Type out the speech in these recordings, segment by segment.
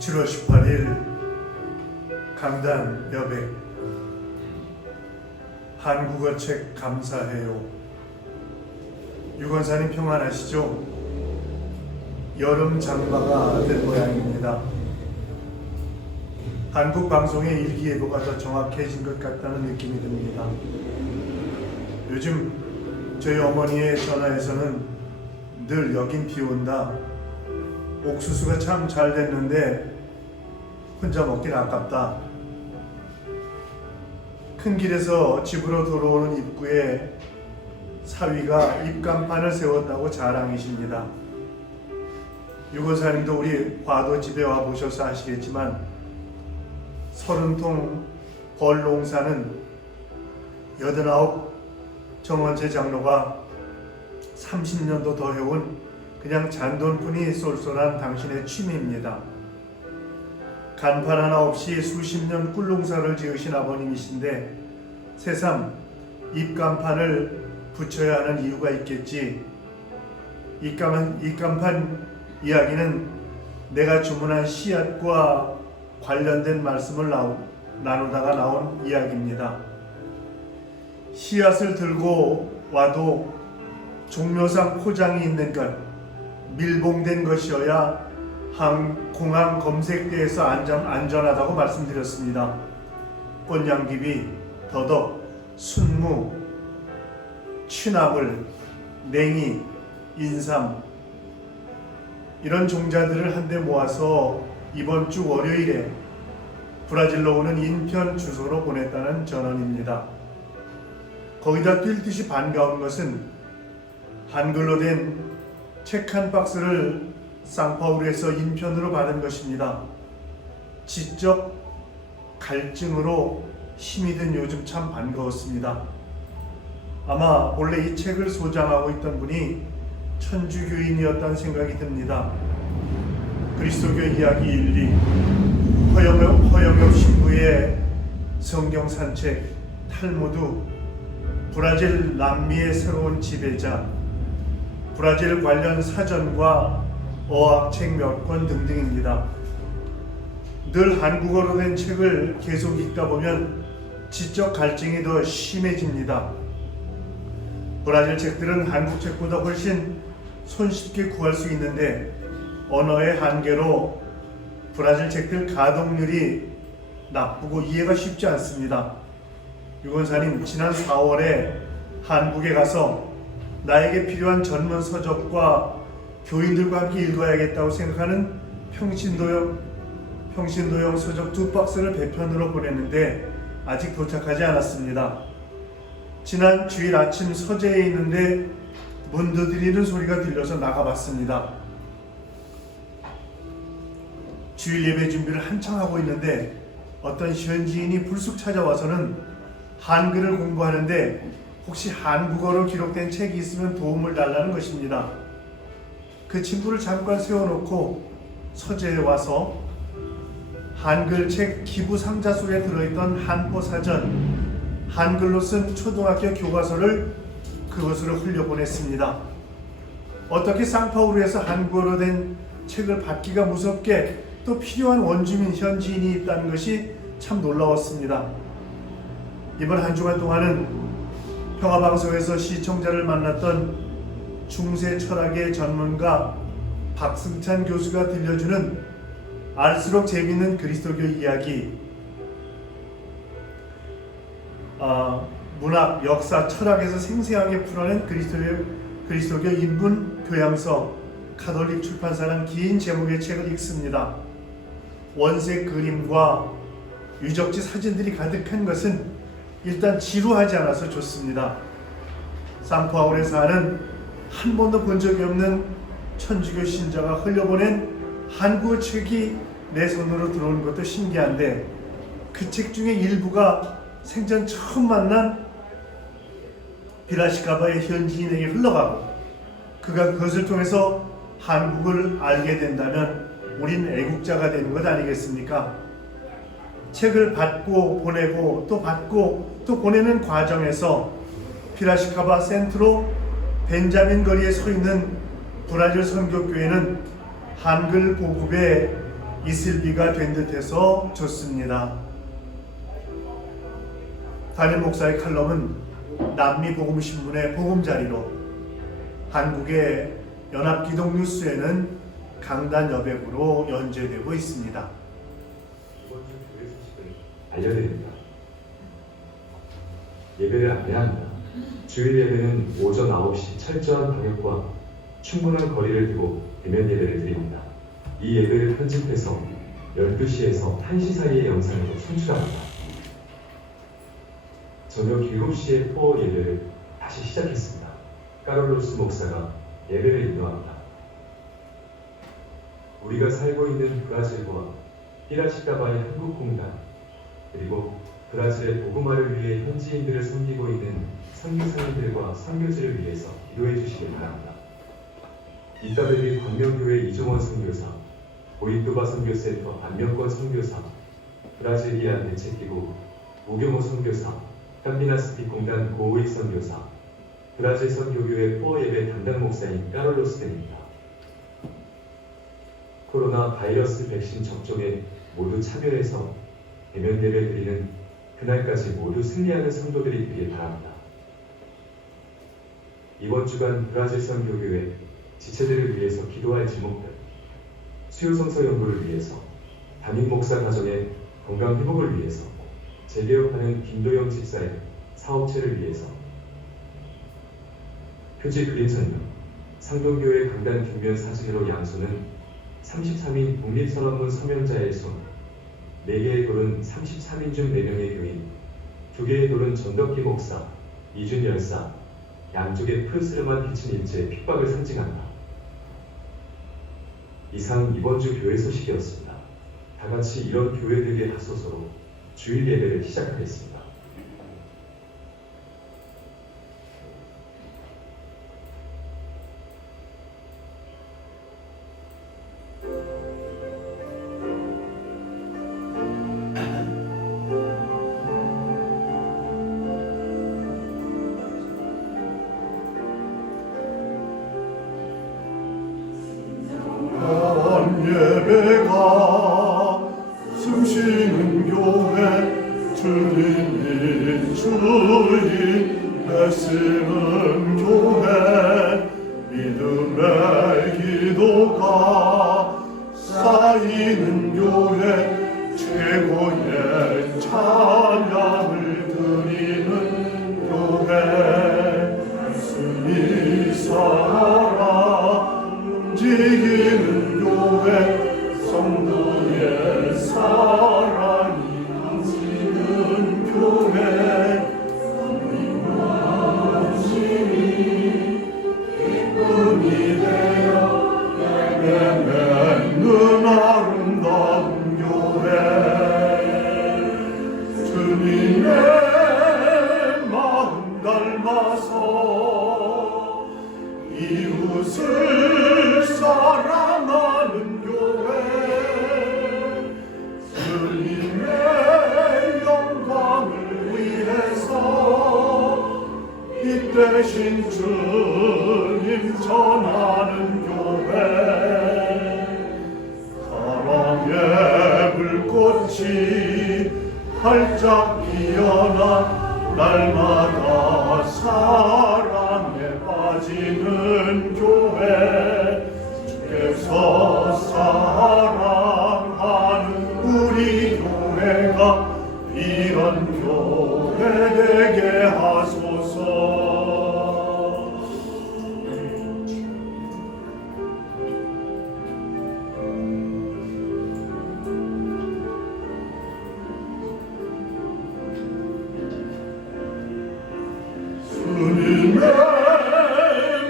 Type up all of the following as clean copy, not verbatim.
7월 18일 강단 여백 한국어 책 감사해요. 유권사님 평안하시죠? 여름 장마가 된 모양입니다. 한국 방송의 일기예보가 더 정확해진 것 같다는 느낌이 듭니다. 요즘 저희 어머니의 전화에서는 늘 여긴 비 온다. 옥수수가 참 잘 됐는데 혼자 먹긴 아깝다. 큰 길에서 집으로 돌아오는 입구에 사위가 입간판을 세웠다고 자랑이십니다. 유고사님도 우리 과도 집에 와 보셔서 아시겠지만 30통 벌농사는 89 정원재 장로가 30년도 더 해온 그냥 잔돈뿐이 쏠쏠한 당신의 취미입니다. 간판 하나 없이 수십 년 꿀농사를 지으신 아버님이신데 새삼 입간판을 붙여야 하는 이유가 있겠지. 입간판 이야기는 내가 주문한 씨앗과 관련된 말씀을 나누다가 나온 이야기입니다. 씨앗을 들고 와도 종묘상 포장이 있는 것, 밀봉된 것이어야 공항 검색대에서 안전하다고 말씀드렸습니다. 꽃양귀비, 더덕, 순무, 취나물, 냉이, 인삼 이런 종자들을 한데 모아서 이번 주 월요일에 브라질로 오는 인편 주소로 보냈다는 전언입니다. 거기다 뛸 듯이 반가운 것은 한글로 된 책 한 박스를 상파울에서 인편으로 받은 것입니다. 지적 갈증으로 힘이 든 요즘 참 반가웠습니다. 아마 원래 이 책을 소장하고 있던 분이 천주교인이었다는 생각이 듭니다. 그리스도교 이야기 1, 2, 허영엽 신부의 성경 산책, 탈무드, 브라질 남미의 새로운 지배자, 브라질 관련 사전과 어학책 몇 권 등등입니다. 늘 한국어로 된 책을 계속 읽다 보면 지적 갈증이 더 심해집니다. 브라질 책들은 한국 책보다 훨씬 손쉽게 구할 수 있는데 언어의 한계로 브라질 책들 가독률이 나쁘고 이해가 쉽지 않습니다. 유권사님, 지난 4월에 한국에 가서 나에게 필요한 전문 서적과 교인들과 함께 읽어야겠다고 생각하는 평신도형 서적 2박스를 배편으로 보냈는데 아직 도착하지 않았습니다. 지난 주일 아침 서재에 있는데 문 두드리는 소리가 들려서 나가봤습니다. 주일 예배 준비를 한창 하고 있는데 어떤 현지인이 불쑥 찾아와서는 한글을 공부하는데 혹시 한국어로 기록된 책이 있으면 도움을 달라는 것입니다. 그 친구를 잠깐 세워놓고 서재에 와서 한글 책 기부 상자 속에 들어있던 한포 사전, 한글로 쓴 초등학교 교과서를 그것으로 흘려보냈습니다. 어떻게 상파울루에서 한국어로 된 책을 받기가 무섭게 또 필요한 원주민 현지인이 있다는 것이 참 놀라웠습니다. 이번 한 주간 동안은 평화방송에서 시청자를 만났던 중세 철학의 전문가 박승찬 교수가 들려주는 알수록 재미있는 그리스도교 이야기, 문학, 역사, 철학에서 생생하게 풀어낸 그리스도교 인문 교양서, 가톨릭 출판사는 긴 제목의 책을 읽습니다. 원색 그림과 유적지 사진들이 가득한 것은 일단 지루하지 않아서 좋습니다. 상파울에 사는 한 번도 본 적이 없는 천주교 신자가 흘려보낸 한국어 책이 내 손으로 들어오는 것도 신기한데 그 책 중에 일부가 생전 처음 만난 피라시카바의 현지인에게 흘러가고 그가 그것을 통해서 한국을 알게 된다면 우린 애국자가 되는 것 아니겠습니까? 책을 받고 보내고 또 받고 또 보내는 과정에서 피라시카바 센트로 벤자민 거리에 서 있는 브라질 선교교회는 한글 보급에 이슬비가 된 듯해서 좋습니다. 담임 목사의 칼럼은 남미복음신문의 보금자리로, 한국의 연합기독뉴스에는 강단 여백으로 연재되고 있습니다. 이번 주 교회 소식을 알려드립니다. 예배를 안내합니다. 주일 예배는 오전 9시 철저한 방역과 충분한 거리를 두고 대면 예배를 드립니다. 이 예배를 편집해서 12시에서 1시 사이의 영상으로 송출합니다. 저녁 7시에 포어 예배를 다시 시작했습니다. 카를로스 목사가 예배를 인도합니다. 우리가 살고 있는 브라질과 피라치타바의 한국공단, 그리고 브라질의 복음화를 위해 현지인들을 섬기고 있는 선교사님들과 선교지를 위해서 기도해 주시길 바랍니다. 이따베리 광명교회 이종원 선교사, 보이뚜바 선교센터 안명권 선교사, 브라질리아 대책기구 우경호 선교사, 캄비나스티 공단 고우익 선교사, 브라질 선교교회 포어 예배 담당 목사인 카를로스 등입니다. 코로나 바이러스 백신 접종에 모두 참여해서 대면 예배 드리는 그날까지 모두 승리하는 성도들이 되길 바랍니다. 이번 주간 브라질 선교교회 지체들을 위해서 기도할 제목들, 수요성서 연구를 위해서, 담임 목사 가정의 건강 회복을 위해서, 재개업하는 김도영 집사의 사업체를 위해서, 표지 그림 설명, 상동교회 강단 뒷면 사진으로 양손은 33인 독립선언문 서명자의 손, 4개의 돌은 33인 중 4명의 교인, 2개의 돌은 전덕기 목사, 이준 열사, 양쪽에 푸르스름한 빛은 일제의 핍박을 상징한다. 이상 이번 주 교회 소식이었습니다. 다 같이 이런 교회들의 하소서로 주일 예배를 시작하겠습니다. 예배가 숨쉬는 교회, 주님이 주인 애쓰는 교회, 믿음의 기도가 쌓이는 교회, 최고의 찬양을 드리는 교회, 말씀이 살아 움직이는 교회, 성도의 사랑이 넘치는 교회, 성심이 기쁨이 되어 예배 맺는 아름다운 교회, 주님의 마음 닮아서 이웃을 사랑하는 교회, 주님의 영광을 위해서 이 대신 주님 전하는 교회, 사랑의 불꽃이 활짝 피어나 날마다 사랑에 빠지는 교회, 주께서 사랑하는 우리 교회가 이런 교회 되게 하소서. 주님의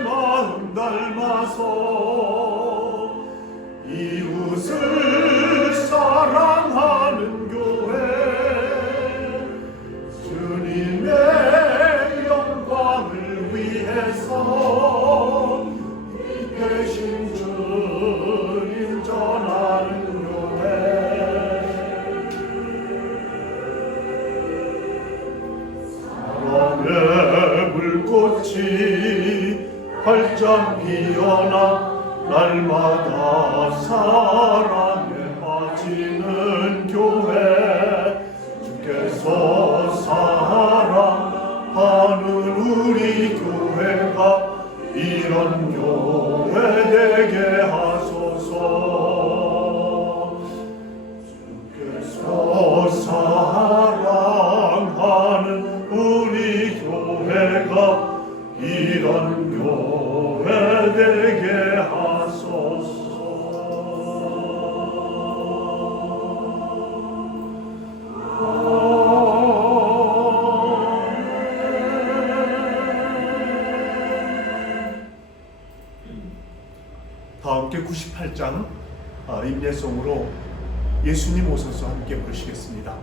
마음 닮아서 이웃을 사랑하는 교회, 주님의 영광을 위해서 이 대신 주님 전하는 교회, 사랑의 불꽃이 활짝 피어나 날마다 사랑에 빠지는 멋지는 교회 주께서 사랑하는 우리 교회가 이런 교회 되게 하소서. 주께서 사랑하는 우리 교회가 이런 교회 되게 하소서. 다 함께 98장 임례송으로 예수님 오셔서 함께 부르시겠습니다.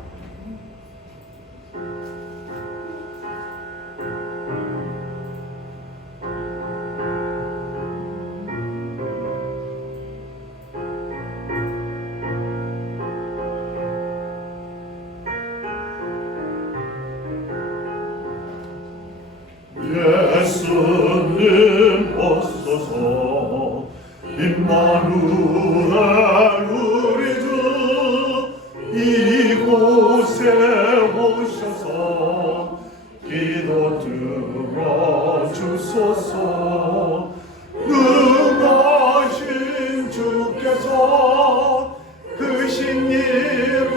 예수님 오소서 임마누엘 우리 주 이곳에 오셔서 기도 들어주소서. 능하신 주께서 크신 일을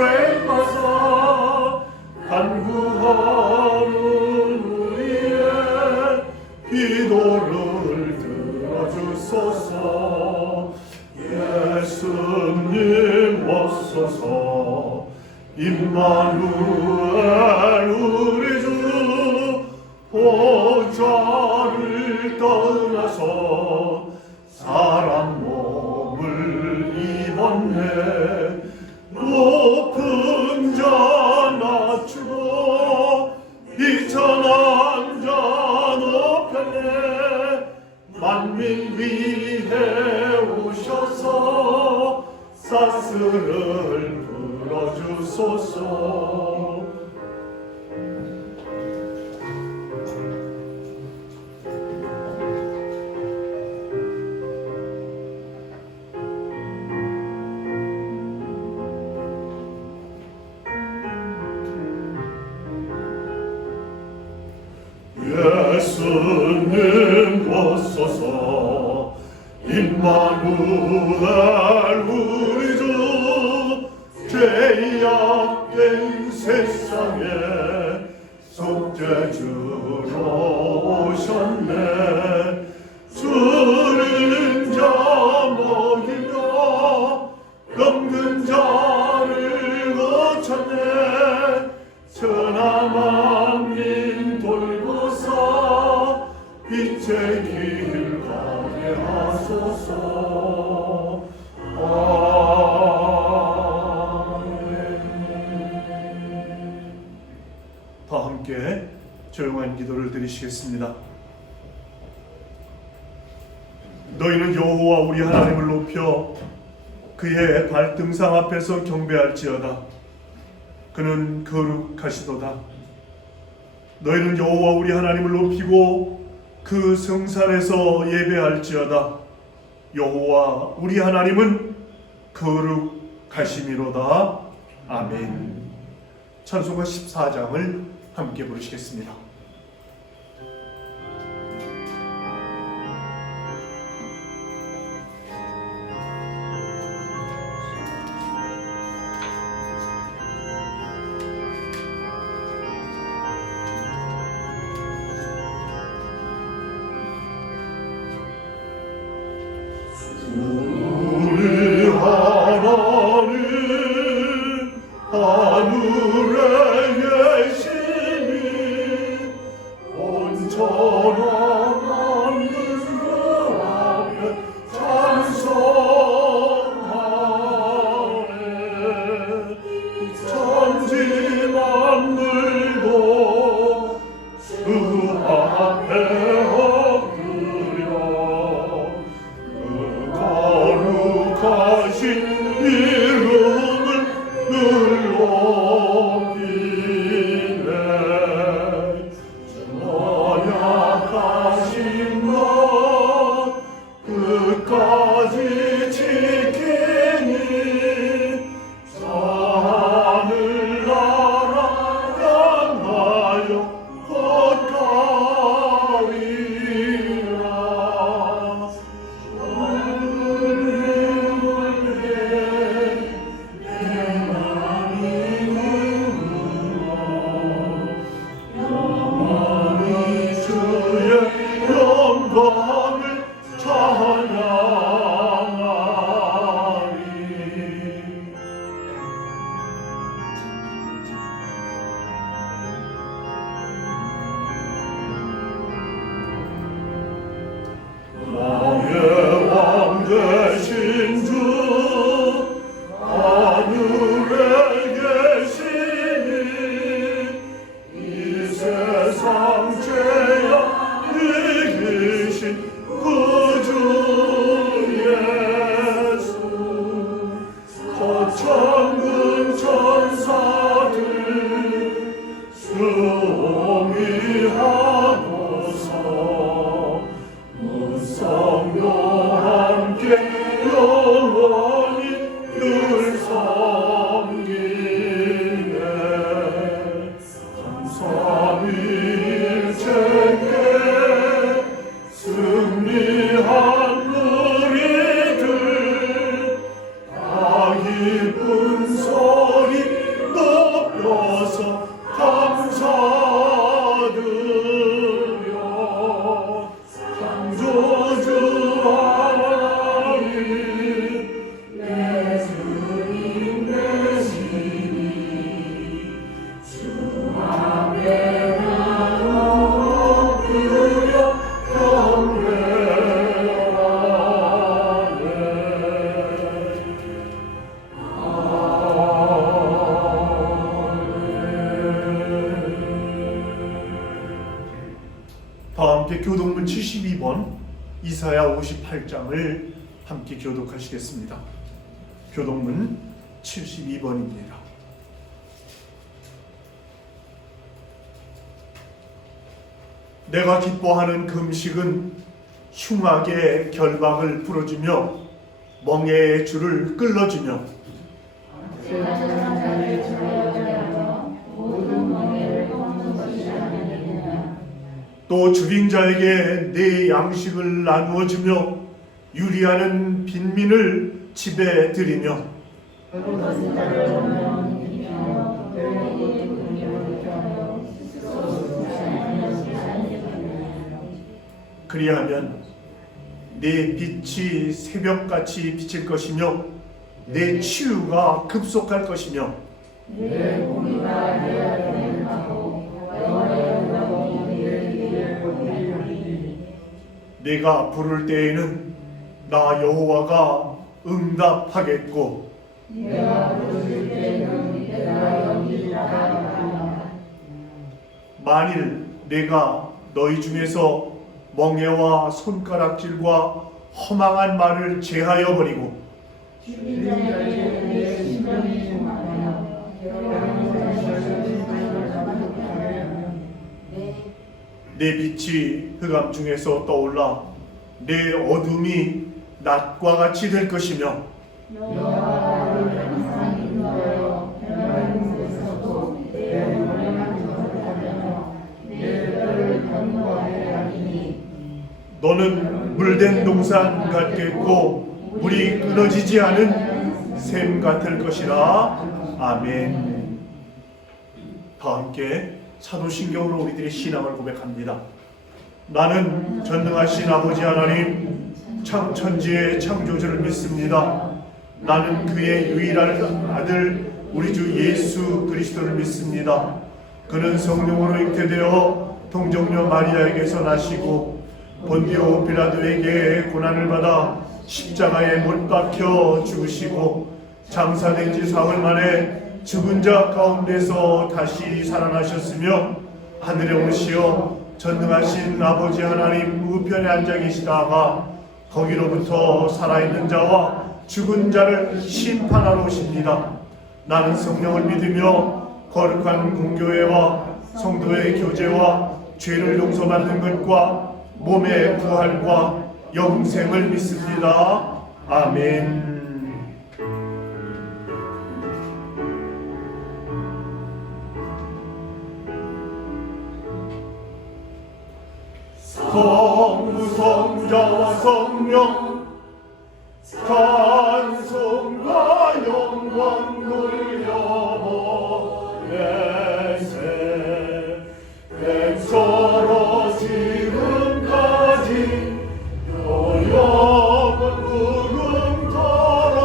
행하사 간구하는 우리의 기도를 들어주소서. 예수님 오소서 임마누엘 우리 주 보좌를 떠나서 사람 몸을 입었네. 높은 자 낮추고 비천한 자 높였네. 만민 위해 오셔서 사슬을 풀어주소서. 예수님 오소서 임마누엘 우리 주 죄악된 세상에 속죄 주러 오셨네. 주는 자 먹이며 넘는 자를 거쳤네. 천하 만민 돌보사 빛의 길 가게 하소서. 아멘. 다 함께 조용한 기도를 드리시겠습니다. 너희는 여호와 우리 하나님을 높여 그의 발등상 앞에서 경배할지어다. 그는 거룩하시도다. 너희는 여호와 우리 하나님을 높이고 그 성산에서 예배할지어다. 여호와 우리 하나님은 거룩하심이로다. 아멘. 찬송가 14장을 함께 부르시겠습니다. 우리 하나님 하늘에 계시니 승리한 우리들 다 기쁜 소리 높여서 감사드려 창조주 하나님 내 주님 되시니 주 앞에 나눠 드려 다 함께 교독문 72번 이사야 58장을 함께 교독하시겠습니다. 교독문 72번입니다. 내가 기뻐하는 금식은 흉악의 결박을 풀어주며 멍에의 줄을 끌어주며 또 죽인 자에게 내 양식을 나누어 주며 유리하는 빈민을 집에 들이며 그리하면 내 빛이 새벽같이 비칠 것이며 내 치유가 급속할 것이며 내 공의가 내 앞에 행하고 영원의 영광이 내 뒤에 보이리니 내가 부를 때에는 나 여호와가 응답하겠고 내가 부를 때는 내가 여기 있다. 만일 내가 너희 중에서 멍에와 손가락질과 허망한 말을 제하여 버리고 죽인 자에게 내 심령이 충만하여 영원한 자신을 만족하면 내 빛이 흑암 중에서 떠올라 내 어둠이 낮과 같이 될 것이며 여호와가 나를 항상 인도하여 변화된 곳에서도 내 영혼을 만족하며 내 뼈를 견고하게 하리니 너는 물된 동산 같겠고 물이 끊어지지 않은 샘 같을 것이라. 아멘. 다 함께 사도신경으로 우리들의 신앙을 고백합니다. 나는 전능하신 아버지 하나님 천지의 창조주를 믿습니다. 나는 그의 유일한 아들 우리 주 예수 그리스도를 믿습니다. 그는 성령으로 잉태되어 동정녀 마리아에게서 나시고 본디오 빌라도에게 고난을 받아 십자가에 못 박혀 죽으시고 장사된 지 사흘 만에 죽은 자 가운데서 다시 살아나셨으며 하늘에 오르시어 전능하신 아버지 하나님 우편에 앉아 계시다가 거기로부터 살아있는 자와 죽은 자를 심판하러 오십니다. 나는 성령을 믿으며 거룩한 공교회와 성도의 교제와 죄를 용서받는 것과 몸의 부활과 영생을 믿습니다. 아멘. 성부 성자와 성령 찬송과 영광 돌려보내세 백서로 지금까지 영원 무궁토록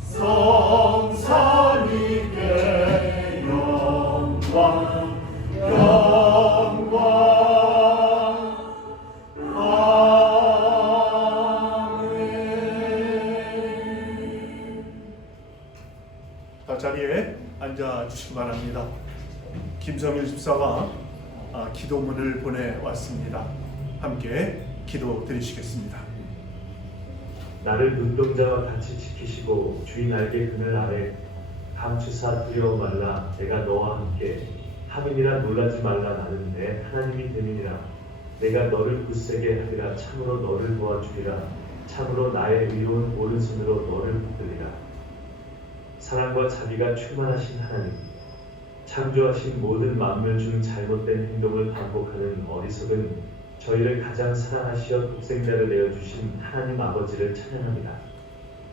성삼위께 영광 자리에 앉아 주시기 바랍니다. 김성일 집사가 기도문을 보내왔습니다. 함께 기도 드리시겠습니다. 나를 눈동자와 같이 지키시고 주인 알게 그늘 아래 감추사 두려워 말라. 내가 너와 함께 함이니라. 놀라지 말라. 나는 내 하나님이 됨이니라. 내가 너를 굳세게 하리라. 참으로 너를 도와주리라. 참으로 나의 의로운 오른손으로 너를 붙들리라. 사랑과 자비가 충만하신 하나님, 창조하신 모든 만물 중 잘못된 행동을 반복하는 어리석은 저희를 가장 사랑하시어 독생자를 내어주신 하나님 아버지를 찬양합니다.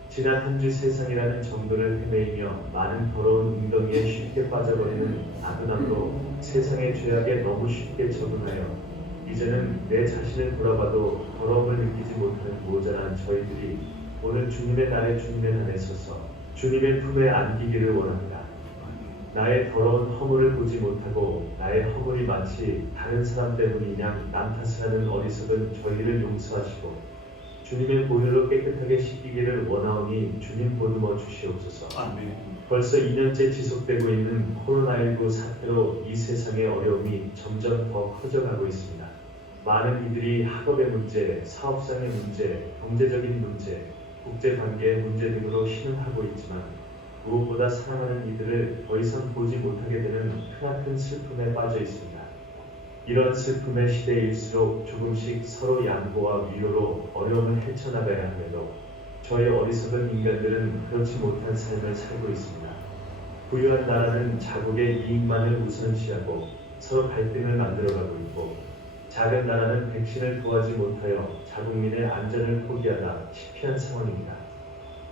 지난 한 주 세상이라는 정도를 헤매이며 많은 더러운 웅덩이에 쉽게 빠져버리는 아둔함으로 세상의 죄악에 너무 쉽게 적응하여 이제는 내 자신을 돌아봐도 더러움을 느끼지 못하는 모자란 저희들이 오늘 주님의 날에 주님의 안에 서서 주님의 품에 안기기를 원합니다. 나의 더러운 허물을 보지 못하고 나의 허물이 마치 다른 사람 때문이냐 남 탓을 하는 어리석은 저희를 용서하시고 주님의 보혈로 깨끗하게 씻기기를 원하오니 주님 보듬어 주시옵소서. 아멘. 벌써 2년째 지속되고 있는 코로나19 사태로 이 세상의 어려움이 점점 더 커져가고 있습니다. 많은 이들이 학업의 문제, 사업상의 문제, 경제적인 문제, 국제관계의 문제 등으로 신음하고 있지만 무엇보다 사랑하는 이들을 더 이상 보지 못하게 되는 크나큰 슬픔에 빠져 있습니다. 이런 슬픔의 시대일수록 조금씩 서로 양보와 위로로 어려움을 헤쳐나가야 함에도 저희 어리석은 인간들은 그렇지 못한 삶을 살고 있습니다. 부유한 나라는 자국의 이익만을 우선시하고 서로 갈등을 만들어가고 있고 작은 나라는 백신을 구하지 못하여 자국민의 안전을 포기하다 실패한 상황입니다.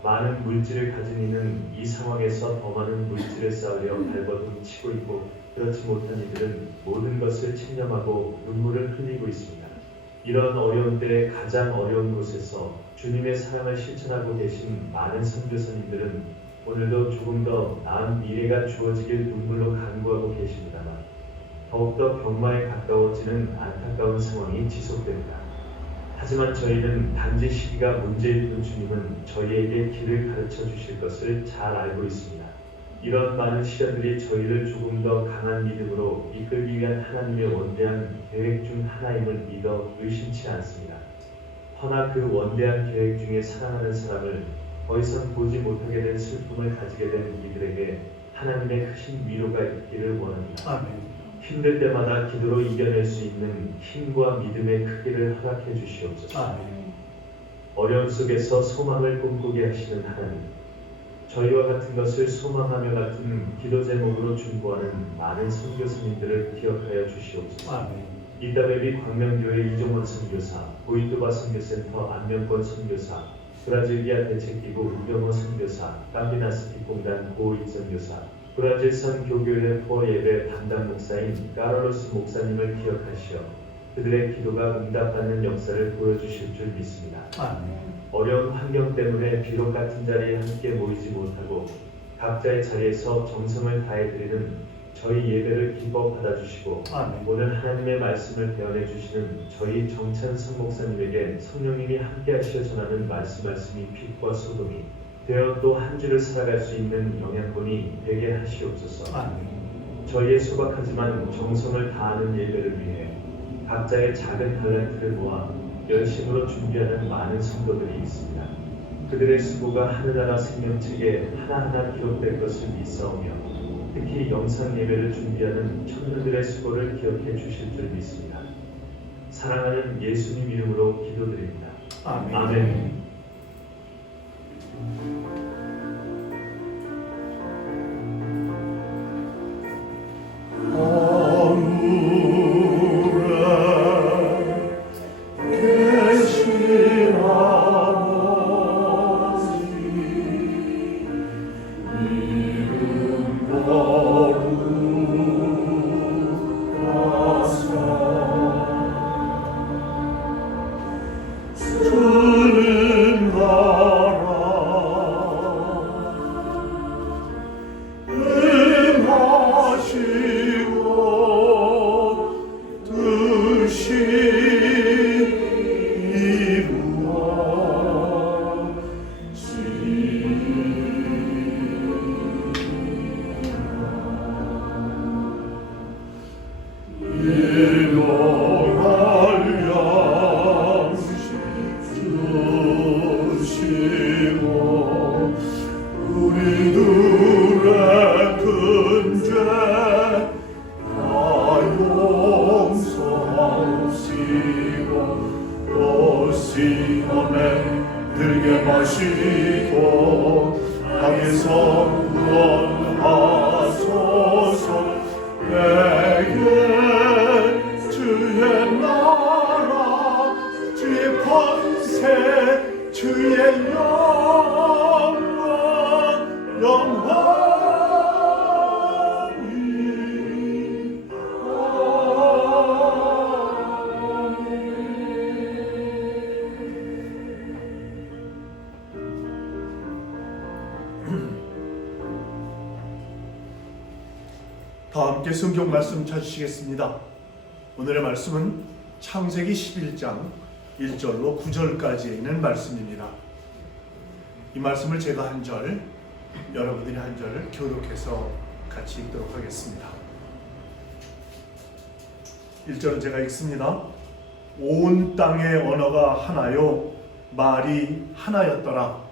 많은 물질을 가진 이는 이 상황에서 더 많은 물질을 쌓으려 발버둥 치고 있고 그렇지 못한 이들은 모든 것을 체념하고 눈물을 흘리고 있습니다. 이런 어려운 때에 가장 어려운 곳에서 주님의 사랑을 실천하고 계신 많은 선교사님들은 오늘도 조금 더 나은 미래가 주어지길 눈물로 간구하고 계십니다만 더욱더 병마에 가까워지는 안타까운 상황이 지속됩니다. 하지만 저희는 단지 시기가 문제일 뿐 주님은 저희에게 길을 가르쳐 주실 것을 잘 알고 있습니다. 이런 많은 시련들이 저희를 조금 더 강한 믿음으로 이끌기 위한 하나님의 원대한 계획 중 하나임을 믿어 의심치 않습니다. 허나 그 원대한 계획 중에 사랑하는 사람을 더 이상 보지 못하게 된 슬픔을 가지게 된 이들에게 하나님의 크신 위로가 있기를 원합니다. 아멘. 힘들 때마다 기도로 이겨낼 수 있는 힘과 믿음의 크기를 허락해 주시옵소서. 아멘. 어려움 속에서 소망을 꿈꾸게 하시는 하나님, 저희와 같은 것을 소망하며 같은 기도 제목으로 중보하는 많은 선교사님들을 기억하여 주시옵소서. 아멘. 이따베비 광명교회 이종원 선교사, 보이토바 선교센터 안명권 선교사, 브라질리아 대책기구 우병호 선교사, 깜비나스 뒷공단 고익 선교사, 브라질선 교교회 포 예배 담당 목사인 까르로스 목사님을 기억하시어 그들의 기도가 응답받는 역사를 보여주실 줄 믿습니다. 아멘. 어려운 환경 때문에 비록 같은 자리에 함께 모이지 못하고 각자의 자리에서 정성을 다해드리는 저희 예배를 기뻐 받아주시고 아멘. 오늘 하나님의 말씀을 배워내 주시는 저희 정찬성 목사님에게 성령님이 함께 하시어 전하는 말씀이 빛과 소금이 되어 또 한 주를 살아갈 수 있는 영양분이 되게 하시옵소서. 아멘. 저희의 소박하지만 정성을 다하는 예배를 위해 각자의 작은 달란트를 모아 열심으로 준비하는 많은 성도들이 있습니다. 그들의 수고가 하늘나라 생명책에 하나하나 기록될 것을 믿사오며 특히 영상 예배를 준비하는 청년들의 수고를 기억해 주실 줄 믿습니다. 사랑하는 예수님 이름으로 기도드립니다. 아멘. 아멘. 들게 마시고 땅에서 구원하소서. 내게 주의 나라 권세 주의 영광 영원히 다 함께 성경 말씀 찾으시겠습니다. 오늘의 말씀은 창세기 11장 1절로 9절까지에 있는 말씀입니다. 이 말씀을 제가 한 절, 여러분들이 한 절을 교독해서 같이 읽도록 하겠습니다. 1절은 제가 읽습니다. 온 땅의 언어가 하나요 말이 하나였더라.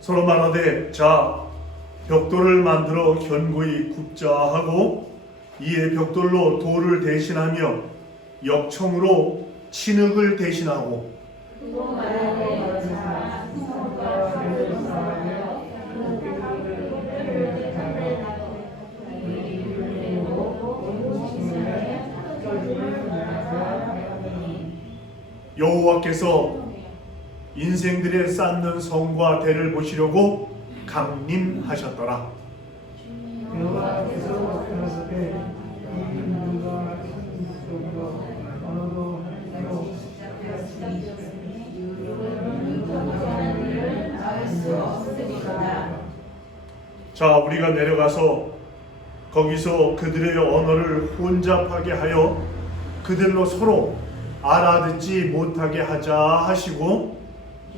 서로 말하되 자 벽돌을 만들어 견고히 굽자 하고 이에 벽돌로 돌을 대신하며 역청으로 진흙을 대신하고 여호와께서 인생들의 쌓는 성과 대를 보시려고 강림하셨더라. 여호와께서 그러시되 이 문과 속으로 언어도 하나요 자, 우리가 내려가서 거기서 그들의 언어를 혼잡하게 하여 그들로 서로 알아듣지 못하게 하자 하시고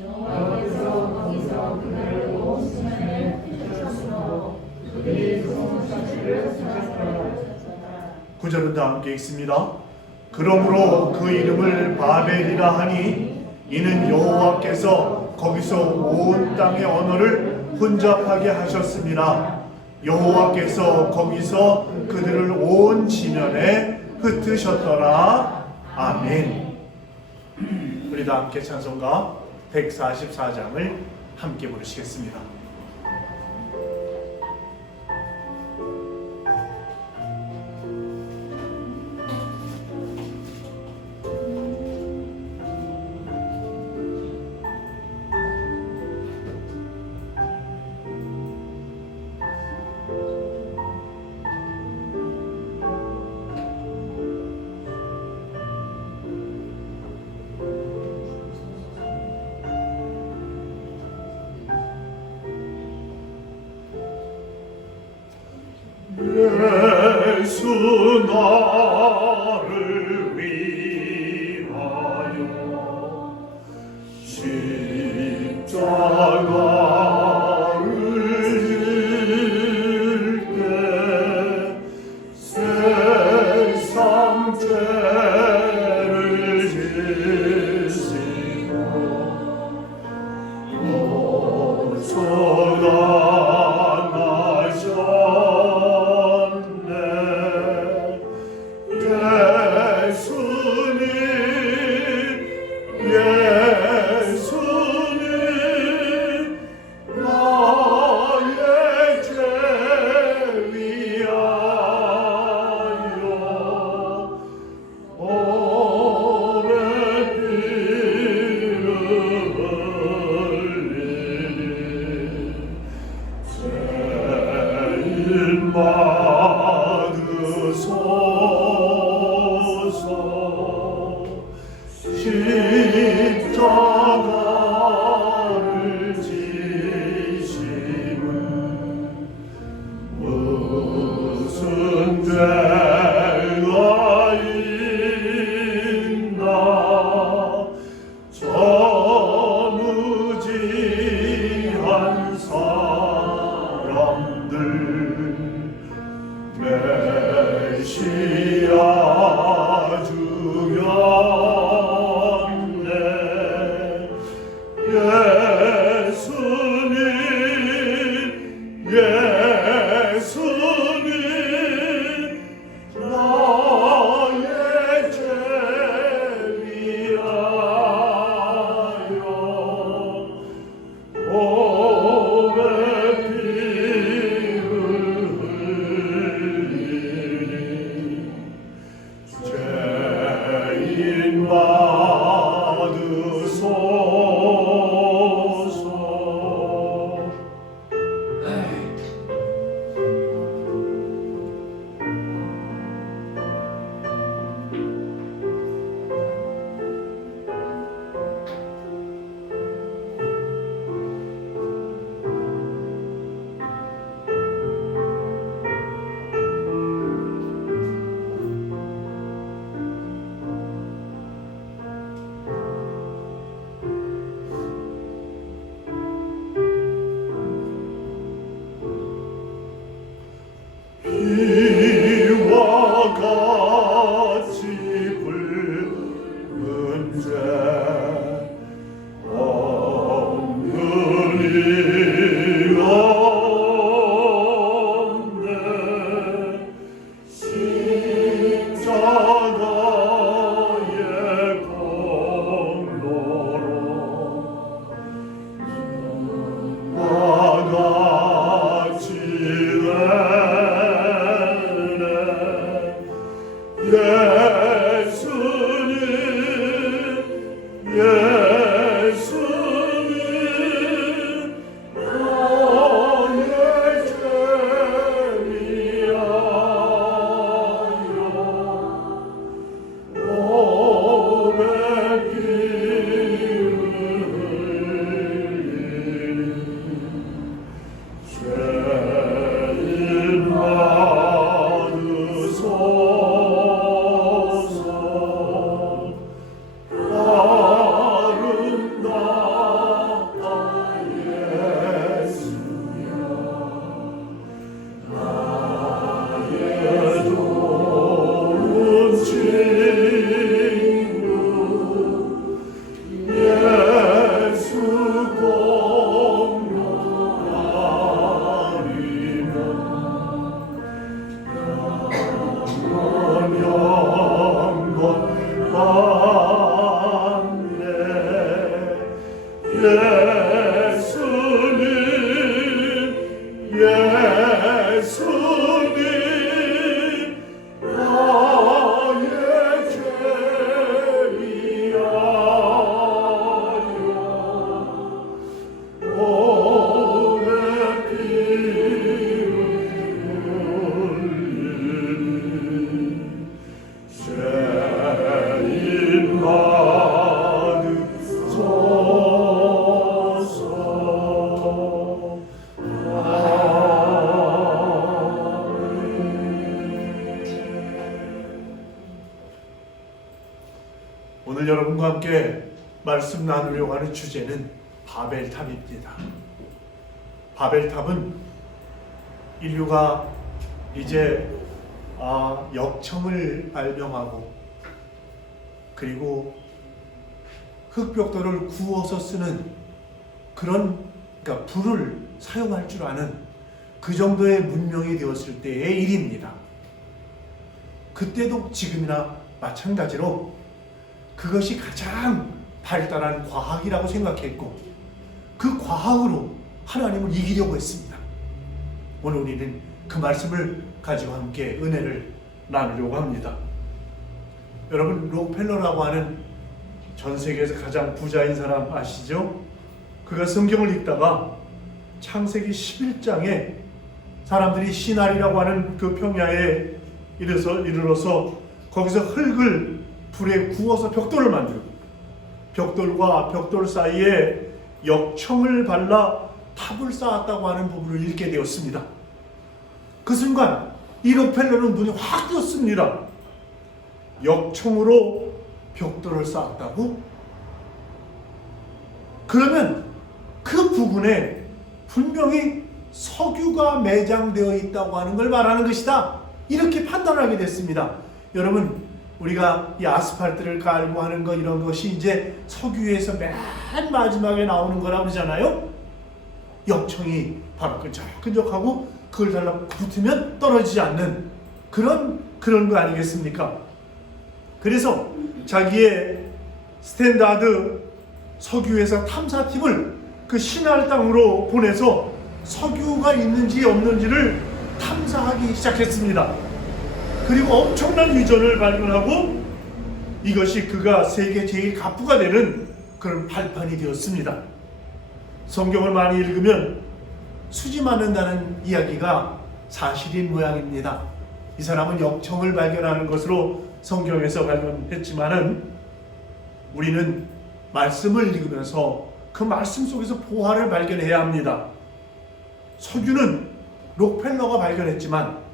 여호와께서 거기서 그들을 온 시간을 펼쳤으므로 그들이 손짓을 수작하였더라. 9절은 다 함께 읽습니다. 그러므로 그 이름을 바벨이라 하니 이는 여호와께서 거기서 온 땅의 언어를 혼잡하게 하셨습니다. 여호와께서 거기서 그들을 온 지면에 흩으셨더라. 아멘. 우리 다 함께 찬송가 144장을 함께 부르시겠습니다. 예수 나를 위하여 십자가를 질 때 세상 죄를 지시고 십자가를 지심은 무슨 죄가 있나 저 무지한 사람들 메시아 주였네. 예수님 나의 죄 위하여 오래 피를 이와 같이 붉은 죄 없는 이 없네 십자가의 공로로 와 같이 예수님 나의 죄미하여 몸에 피를 흘리니 죄인 받으소서 아름다운 예수여 나의 좋은 친구 예수 공로 아니면 영원 받네 예수님 예수님 나의 죄미하여 몸에 피를 흘리니 죄인 받으소서 오늘 여러분과 함께 말씀 나누려고 하는 주제는 바벨탑입니다. 바벨탑은 인류가 이제 역청을 발명하고 그리고 흙벽돌을 구워서 쓰는 그런 그러니까 불을 사용할 줄 아는 그 정도의 문명이 되었을 때의 일입니다. 그때도 지금이나 마찬가지로 그것이 가장 발달한 과학이라고 생각했고 그 과학으로 하나님을 이기려고 했습니다. 오늘 우리는 그 말씀을 가지고 함께 은혜를 나누려고 합니다. 여러분 록펠러라고 하는 전 세계에서 가장 부자인 사람 아시죠? 그가 성경을 읽다가 창세기 11장에 사람들이 시날이라고 하는 그 평야에 이르러서 거기서 흙을 불에 구워서 벽돌을 만들고 벽돌과 벽돌 사이에 역청을 발라 탑을 쌓았다고 하는 부분을 읽게 되었습니다. 그 순간 이 록펠러는 눈이 확 뜨였습니다. 역청으로 벽돌을 쌓았다고? 그러면 그 부분에 분명히 석유가 매장되어 있다고 하는 걸 말하는 것이다. 이렇게 판단하게 됐습니다. 여러분 우리가 이 아스팔트를 깔고 하는 거 이런 것이 이제 석유에서 맨 마지막에 나오는 거라고 그러잖아요. 역청이 바로 끈적끈적하고 그걸 달라붙으면 떨어지지 않는 그런 거 아니겠습니까? 그래서 자기의 스탠다드 석유회사 탐사팀을 그 시날 땅으로 보내서 석유가 있는지 없는지를 탐사하기 시작했습니다. 그리고 엄청난 유전을 발견하고 이것이 그가 세계 제일 갑부가 되는 그런 발판이 되었습니다. 성경을 많이 읽으면 수지 맞는다는 이야기가 사실인 모양입니다. 이 사람은 역청을 발견하는 것으로 성경에서 발견했지만은 우리는 말씀을 읽으면서 그 말씀 속에서 보화를 발견해야 합니다. 석유는 록펠러가 발견했지만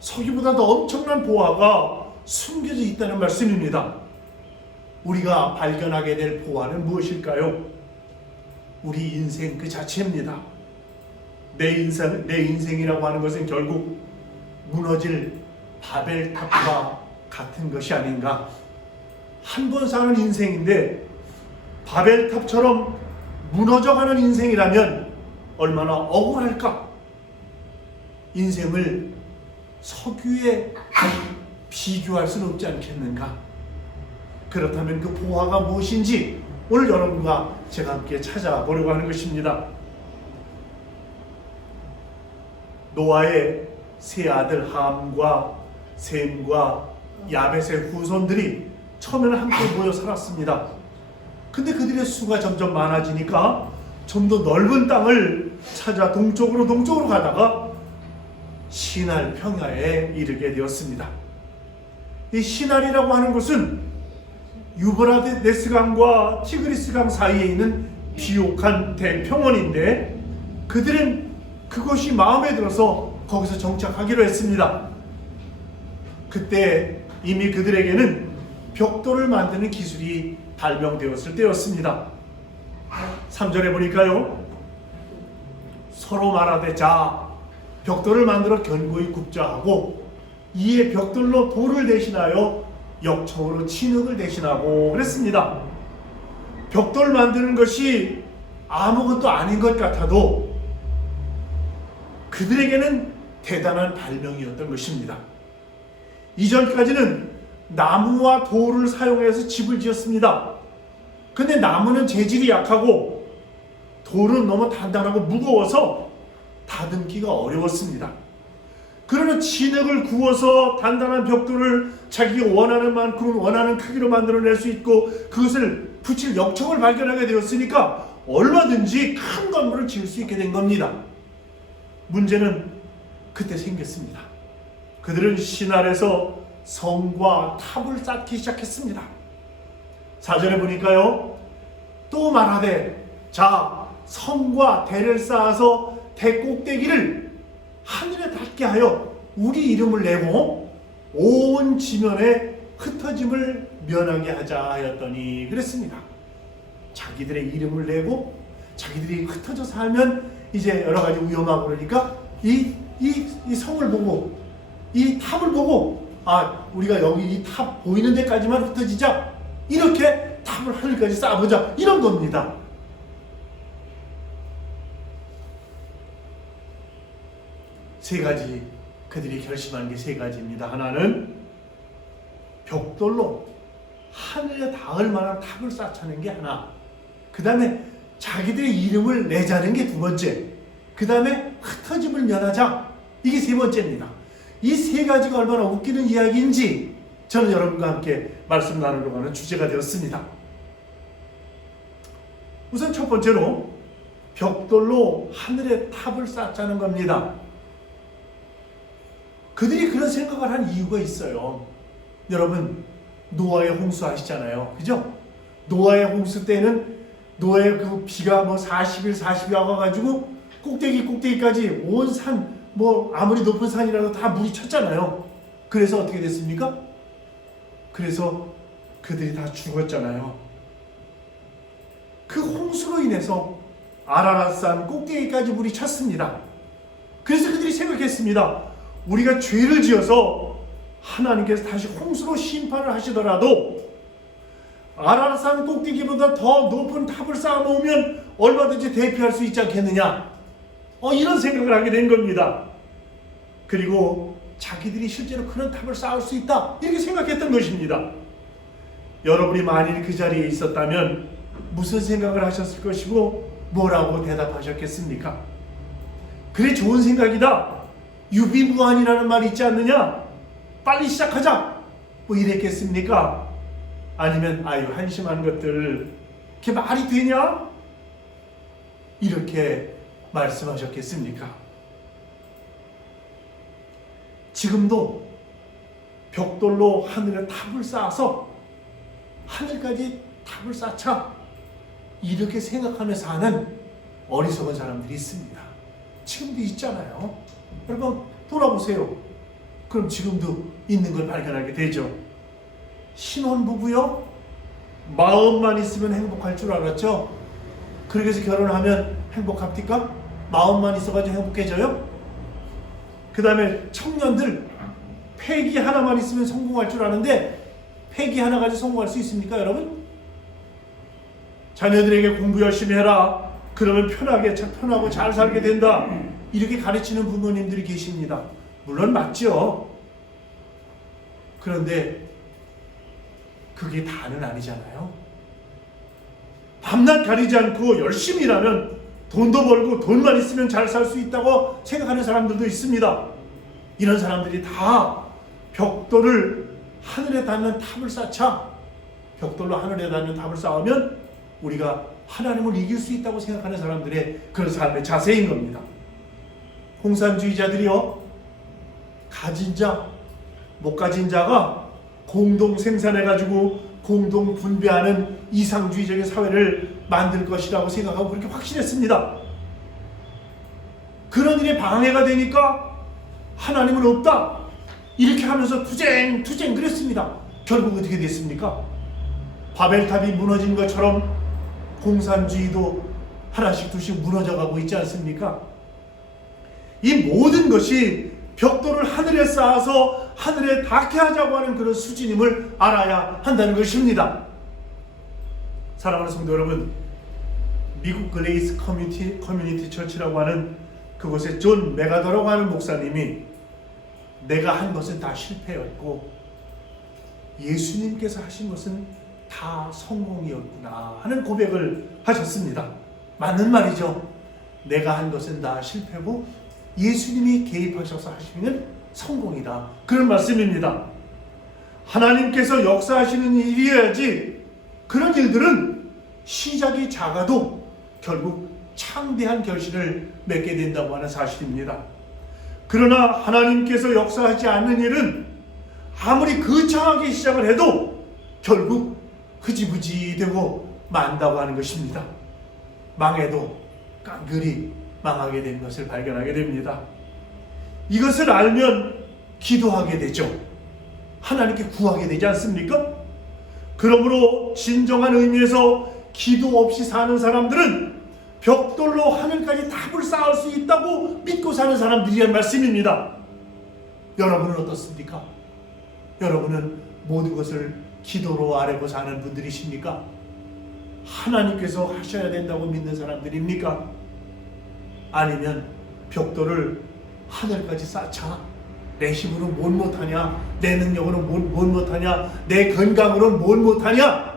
석유보다 더 엄청난 보화가 숨겨져 있다는 말씀입니다. 우리가 발견하게 될 보화는 무엇일까요? 우리 인생 그 자체입니다. 내 인생이라고 하는 것은 결국 무너질 바벨탑과 같은 것이 아닌가. 한 번 사는 인생인데 바벨탑처럼 무너져가는 인생이라면 얼마나 억울할까. 인생을 석유에 비교할 수는 없지 않겠는가. 그렇다면 그 보화가 무엇인지 오늘 여러분과 제가 함께 찾아보려고 하는 것입니다. 노아의 세 아들 함과 셈과 야벳의 후손들이 처음에는 함께 모여 살았습니다. 근데 그들의 수가 점점 많아지니까 좀 더 넓은 땅을 찾아 동쪽으로 가다가 시날 평야에 이르게 되었습니다. 이 시날이라고 하는 것은 유브라데스강과 티그리스강 사이에 있는 비옥한 대평원인데 그들은 그것이 마음에 들어서 거기서 정착하기로 했습니다. 그때 이미 그들에게는 벽돌을 만드는 기술이 발명되었을 때였습니다. 3절에 보니까요, 서로 말하되 자 벽돌을 만들어 견고히 굽자 하고 이에 벽돌로 돌을 대신하여 역청으로 진흙을 대신하고 그랬습니다. 벽돌 만드는 것이 아무것도 아닌 것 같아도 그들에게는 대단한 발명이었던 것입니다. 이전까지는 나무와 돌을 사용해서 집을 지었습니다. 근데 나무는 재질이 약하고 돌은 너무 단단하고 무거워서 다듬기가 어려웠습니다. 그러나 진흙을 구워서 단단한 벽돌을 자기가 원하는 만큼 원하는 크기로 만들어낼 수 있고 그것을 붙일 역청을 발견하게 되었으니까 얼마든지 큰 건물을 지을 수 있게 된 겁니다. 문제는 그때 생겼습니다. 그들은 시날에서 성과 탑을 쌓기 시작했습니다. 4절에 보니까요, 또 말하되 자 성과 대를 쌓아서 대 꼭대기를 하늘에 닿게 하여 우리 이름을 내고 온 지면에 흩어짐을 면하게 하자 하였더니 그랬습니다. 자기들의 이름을 내고 자기들이 흩어져 살면 이제 여러 가지 위험하고 그러니까 이 성을 보고 이 탑을 보고 우리가 여기 이 탑 보이는 데까지만 흩어지자, 이렇게 탑을 하늘까지 쌓아보자, 이런 겁니다. 세 가지, 그들이 결심한 게 세 가지입니다. 하나는 벽돌로 하늘에 닿을 만한 탑을 쌓자는 게 하나, 그 다음에 자기들의 이름을 내자는 게 두 번째, 그 다음에 흩어짐을 면하자, 이게 세 번째입니다. 이 세 가지가 얼마나 웃기는 이야기인지 저는 여러분과 함께 말씀 나누려고 하는 주제가 되었습니다. 우선 첫 번째로 벽돌로 하늘에 탑을 쌓자는 겁니다. 그들이 그런 생각을 한 이유가 있어요. 여러분, 노아의 홍수 아시잖아요, 그죠? 노아의 홍수 때는 노아의 그 비가 40일 40일 와가지고 꼭대기까지 온 산, 아무리 높은 산이라도 다 물이 찼잖아요. 그래서 어떻게 됐습니까? 그래서 그들이 다 죽었잖아요. 그 홍수로 인해서 아라랏산 꼭대기까지 물이 찼습니다. 그래서 그들이 생각했습니다. 우리가 죄를 지어서 하나님께서 다시 홍수로 심판을 하시더라도 아라랏산 꼭대기보다 더 높은 탑을 쌓아놓으면 얼마든지 대피할 수 있지 않겠느냐, 이런 생각을 하게 된 겁니다. 그리고 자기들이 실제로 그런 탑을 쌓을 수 있다, 이렇게 생각했던 것입니다. 여러분이 만일 그 자리에 있었다면 무슨 생각을 하셨을 것이고 뭐라고 대답하셨겠습니까? 그래, 좋은 생각이다, 유비무환이라는 말이 있지 않느냐, 빨리 시작하자, 이랬겠습니까? 아니면 한심한 것들, 그게 말이 되냐? 이렇게 말씀하셨겠습니까? 지금도 벽돌로 하늘에 탑을 쌓아서 하늘까지 탑을 쌓자, 이렇게 생각하면서 하는 어리석은 사람들이 있습니다. 지금도 있잖아요. 여러분 돌아보세요. 그럼 지금도 있는 걸 발견하게 되죠. 신혼부부요, 마음만 있으면 행복할 줄 알았죠? 그렇게 해서 결혼하면 행복합니까? 마음만 있어가지고 행복해져요? 그 다음에 청년들 패기 하나만 있으면 성공할 줄 아는데 패기 하나 가지고 성공할 수 있습니까, 여러분? 자녀들에게 공부 열심히 해라. 그러면 편하고 잘 살게 된다. 이렇게 가르치는 부모님들이 계십니다. 물론 맞죠. 그런데 그게 다는 아니잖아요. 밤낮 가리지 않고 열심히 일하면 돈도 벌고 돈만 있으면 잘 살 수 있다고 생각하는 사람들도 있습니다. 이런 사람들이 다 벽돌을 하늘에 닿는 탑을 쌓자. 벽돌로 하늘에 닿는 탑을 쌓으면 우리가 하나님을 이길 수 있다고 생각하는 사람들의 그런 삶의 자세인 겁니다. 공산주의자들이요, 가진 자, 못 가진 자가 공동 생산해가지고 공동 분배하는 이상주의적인 사회를 만들 것이라고 생각하고 그렇게 확신했습니다. 그런 일에 방해가 되니까 하나님은 없다 이렇게 하면서 투쟁 그랬습니다. 결국 어떻게 됐습니까? 바벨탑이 무너진 것처럼 공산주의도 하나씩 둘씩 무너져가고 있지 않습니까? 이 모든 것이 벽돌을 하늘에 쌓아서 하늘에 닿게 하자고 하는 그런 수준임을 알아야 한다는 것입니다. 사랑하는 성도 여러분, 미국 그레이스 커뮤니티 처치라고 하는 그곳에 존 메가더라고 하는 목사님이 내가 한 것은 다 실패였고 예수님께서 하신 것은 다 성공이었구나 하는 고백을 하셨습니다. 맞는 말이죠. 내가 한 것은 다 실패고 예수님이 개입하셔서 하시는 성공이다. 그런 말씀입니다. 하나님께서 역사하시는 일이어야지 그런 일들은 시작이 작아도 결국 창대한 결실을 맺게 된다고 하는 사실입니다. 그러나 하나님께서 역사하지 않는 일은 아무리 거창하게 시작을 해도 결국 흐지부지 되고 만다고 하는 것입니다. 망해도 깡그리 망하게 된 것을 발견하게 됩니다. 이것을 알면 기도하게 되죠. 하나님께 구하게 되지 않습니까? 그러므로 진정한 의미에서 기도 없이 사는 사람들은 벽돌로 하늘까지 탑을 쌓을 수 있다고 믿고 사는 사람들이란 말씀입니다. 여러분은 어떻습니까? 여러분은 모든 것을 기도로 아뢰고 사는 분들이십니까? 하나님께서 하셔야 된다고 믿는 사람들입니까? 아니면 벽돌을 하늘까지 쌓자. 내 힘으로 뭘 못하냐? 내 능력으로 뭘 못하냐? 내 건강으로 뭘 못하냐?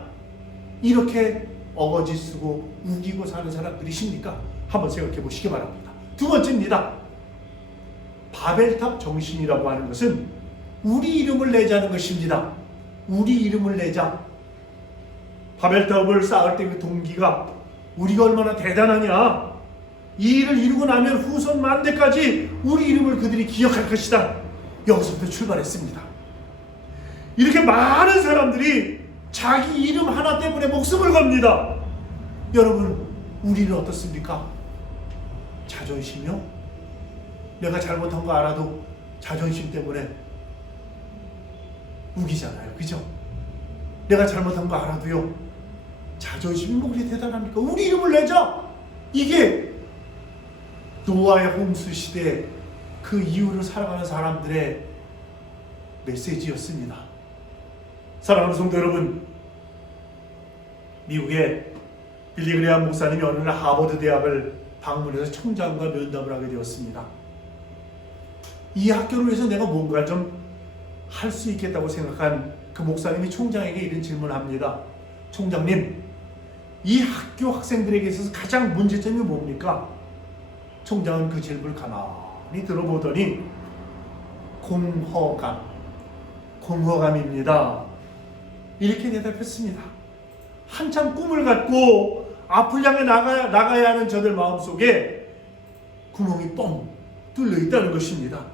이렇게 어거지 쓰고 우기고 사는 사람들이십니까? 한번 생각해 보시기 바랍니다. 두 번째입니다. 바벨탑 정신이라고 하는 것은 우리 이름을 내자는 것입니다. 우리 이름을 내자. 바벨탑을 쌓을 때 그 동기가 우리가 얼마나 대단하냐, 이 일을 이루고 나면 후손 만대까지 우리 이름을 그들이 기억할 것이다. 여기서부터 출발했습니다. 이렇게 많은 사람들이 자기 이름 하나 때문에 목숨을 겁니다. 여러분, 우리는 어떻습니까? 자존심이요? 내가 잘못한 거 알아도 자존심 때문에 우기잖아요. 그죠? 내가 잘못한 거 알아도요, 자존심이 뭐 그리 대단합니까? 우리 이름을 내자! 이게 노아의 홍수 시대 그 이후를 살아가는 사람들의 메시지였습니다. 사랑하는 성도 여러분, 미국의 빌리 그레이엄 목사님이 어느 날 하버드 대학을 방문해서 총장과 면담을 하게 되었습니다. 이 학교를 위해서 내가 뭔가 좀 할 수 있겠다고 생각한 그 목사님이 총장에게 이런 질문을 합니다. 총장님, 이 학교 학생들에게 있어서 가장 문제점이 뭡니까? 총장은 그 질문을 가만히 들어보더니 공허감입니다. 이렇게 대답했습니다. 한참 꿈을 갖고 앞을 향해 나가야 하는 저들 마음속에 구멍이 뻥 뚫려 있다는 것입니다.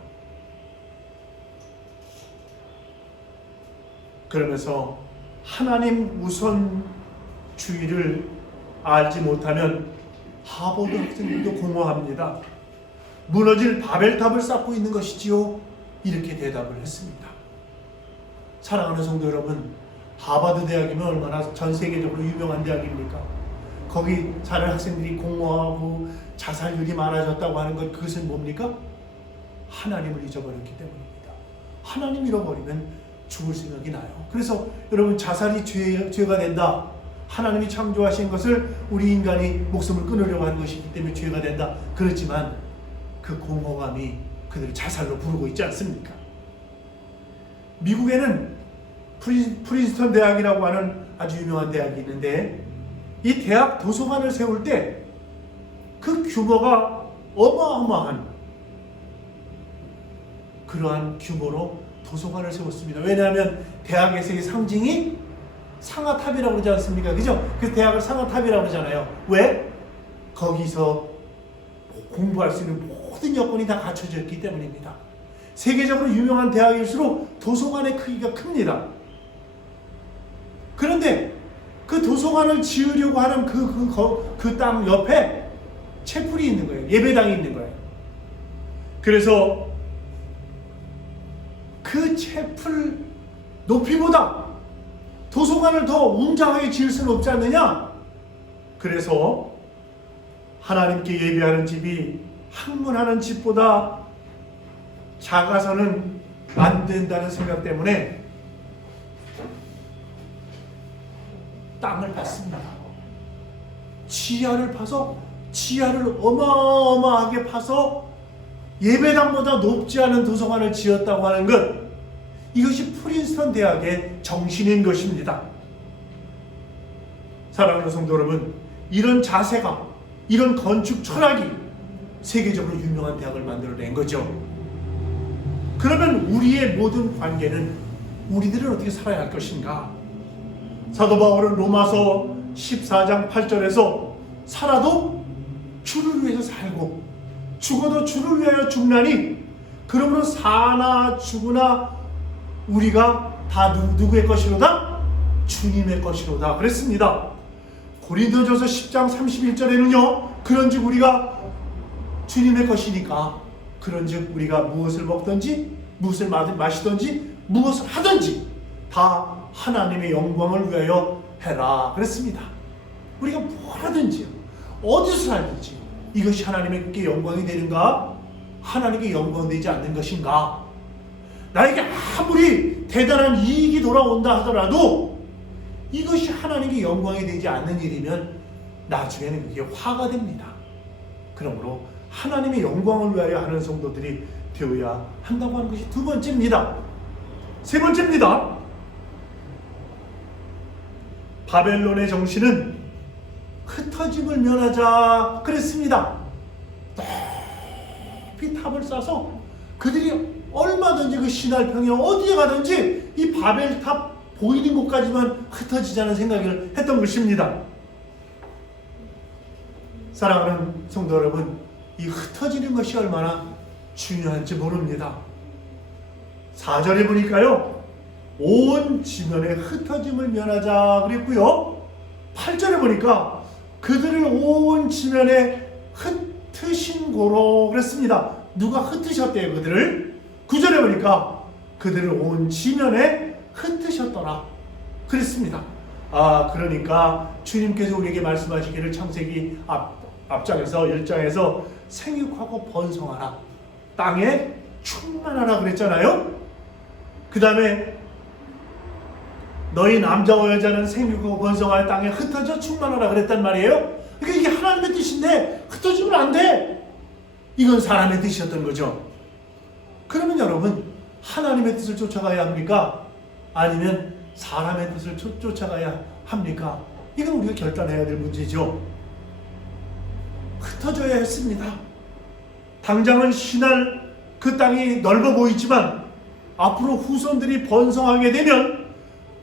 그러면서 하나님 우선주의를 알지 못하면 하버드 학생들도 공허합니다. 무너질 바벨탑을 쌓고 있는 것이지요. 이렇게 대답을 했습니다. 사랑하는 성도 여러분, 하버드 대학이면 얼마나 전 세계적으로 유명한 대학입니까? 거기 사는 학생들이 공허하고 자살률이 많아졌다고 하는 것, 그것은 뭡니까? 하나님을 잊어버렸기 때문입니다. 하나님 잃어버리면 죽을 생각이 나요. 그래서 여러분, 자살이 죄가 된다. 하나님이 창조하신 것을 우리 인간이 목숨을 끊으려고 하는 것이기 때문에 죄가 된다. 그렇지만 그 공허감이 그들을 자살로 부르고 있지 않습니까? 미국에는 프린스턴 대학이라고 하는 아주 유명한 대학이 있는데, 이 대학 도서관을 세울 때 그 규모가 어마어마한 그러한 규모로 도서관을 세웠습니다. 왜냐하면 대학에서의 상징이 상아탑이라고 그러지 않습니까? 그죠? 그래서 대학을 상아탑이라고 그러잖아요. 왜? 거기서 공부할 수 있는 모든 여건이 다 갖춰져 있기 때문입니다. 세계적으로 유명한 대학일수록 도서관의 크기가 큽니다. 그런데 그 도서관을 지으려고 하는 그 땅 옆에 채플이 있는 거예요. 예배당이 있는 거예요. 그래서 그 채플 높이보다 도서관을 더 웅장하게 지을 수는 없지 않느냐? 그래서 하나님께 예배하는 집이 학문하는 집보다 작아서는 안 된다는 생각 때문에 땅을 팠습니다. 지하를 파서, 지하를 어마어마하게 파서 예배당보다 높지 않은 도서관을 지었다고 하는 것, 이것이 프린스턴 대학의 정신인 것입니다. 사랑하는 성도 여러분, 이런 자세가, 이런 건축 철학이 세계적으로 유명한 대학을 만들어낸 거죠. 그러면 우리의 모든 관계는, 우리들은 어떻게 살아야 할 것인가? 사도 바울은 로마서 14장 8절에서 살아도 주를 위해서 살고 죽어도 주를 위하여 죽나니 그러므로 사나 죽으나 우리가 다 누구의 것이로다? 주님의 것이로다 그랬습니다. 고린도전서 10장 31절에는요, 그런즉 우리가 주님의 것이니까 그런즉 우리가 무엇을 먹든지 무엇을 마시든지 무엇을 하든지 다 하나님의 영광을 위하여 해라 그랬습니다. 우리가 뭘 하든지요, 어디서 살든지 이것이 하나님께 영광이 되는가? 하나님께 영광되지 않는 것인가? 나에게 아무리 대단한 이익이 돌아온다 하더라도 이것이 하나님께 영광이 되지 않는 일이면 나중에는 그게 화가 됩니다. 그러므로 하나님의 영광을 위하여 하는 성도들이 되어야 한다고 하는 것이 두 번째입니다. 세 번째입니다. 바벨론의 정신은 흩어짐을 면하자 그랬습니다. 높이 탑을 쌓아서 그들이 얼마든지 그 시날평에 어디에 가든지 이 바벨탑 보이는 곳까지만 흩어지자는 생각을 했던 것입니다. 사랑하는 성도 여러분, 이 흩어지는 것이 얼마나 중요한지 모릅니다. 4절에 보니까요, 온 지면에 흩어짐을 면하자 그랬고요, 8절에 보니까 그들을 온 지면에 흩으신 고로 그랬습니다. 누가 흩으셨대요, 그들을? 9절에 보니까 그들을 온 지면에 흩으셨더라 그랬습니다. 그러니까 주님께서 우리에게 말씀하시기를 창세기 앞장에서 1장에서 생육하고 번성하라, 땅에 충만하라 그랬잖아요. 그 다음에 너희 남자와 여자는 생육하고 번성할 땅에 흩어져 충만하라 그랬단 말이에요. 그러니까 이게 하나님의 뜻인데 흩어지면 안 돼. 이건 사람의 뜻이었던 거죠. 그러면 여러분, 하나님의 뜻을 쫓아가야 합니까? 아니면 사람의 뜻을 쫓아가야 합니까? 이건 우리가 결단해야 될 문제죠. 흩어져야 했습니다. 당장은 신할 그 땅이 넓어 보이지만 앞으로 후손들이 번성하게 되면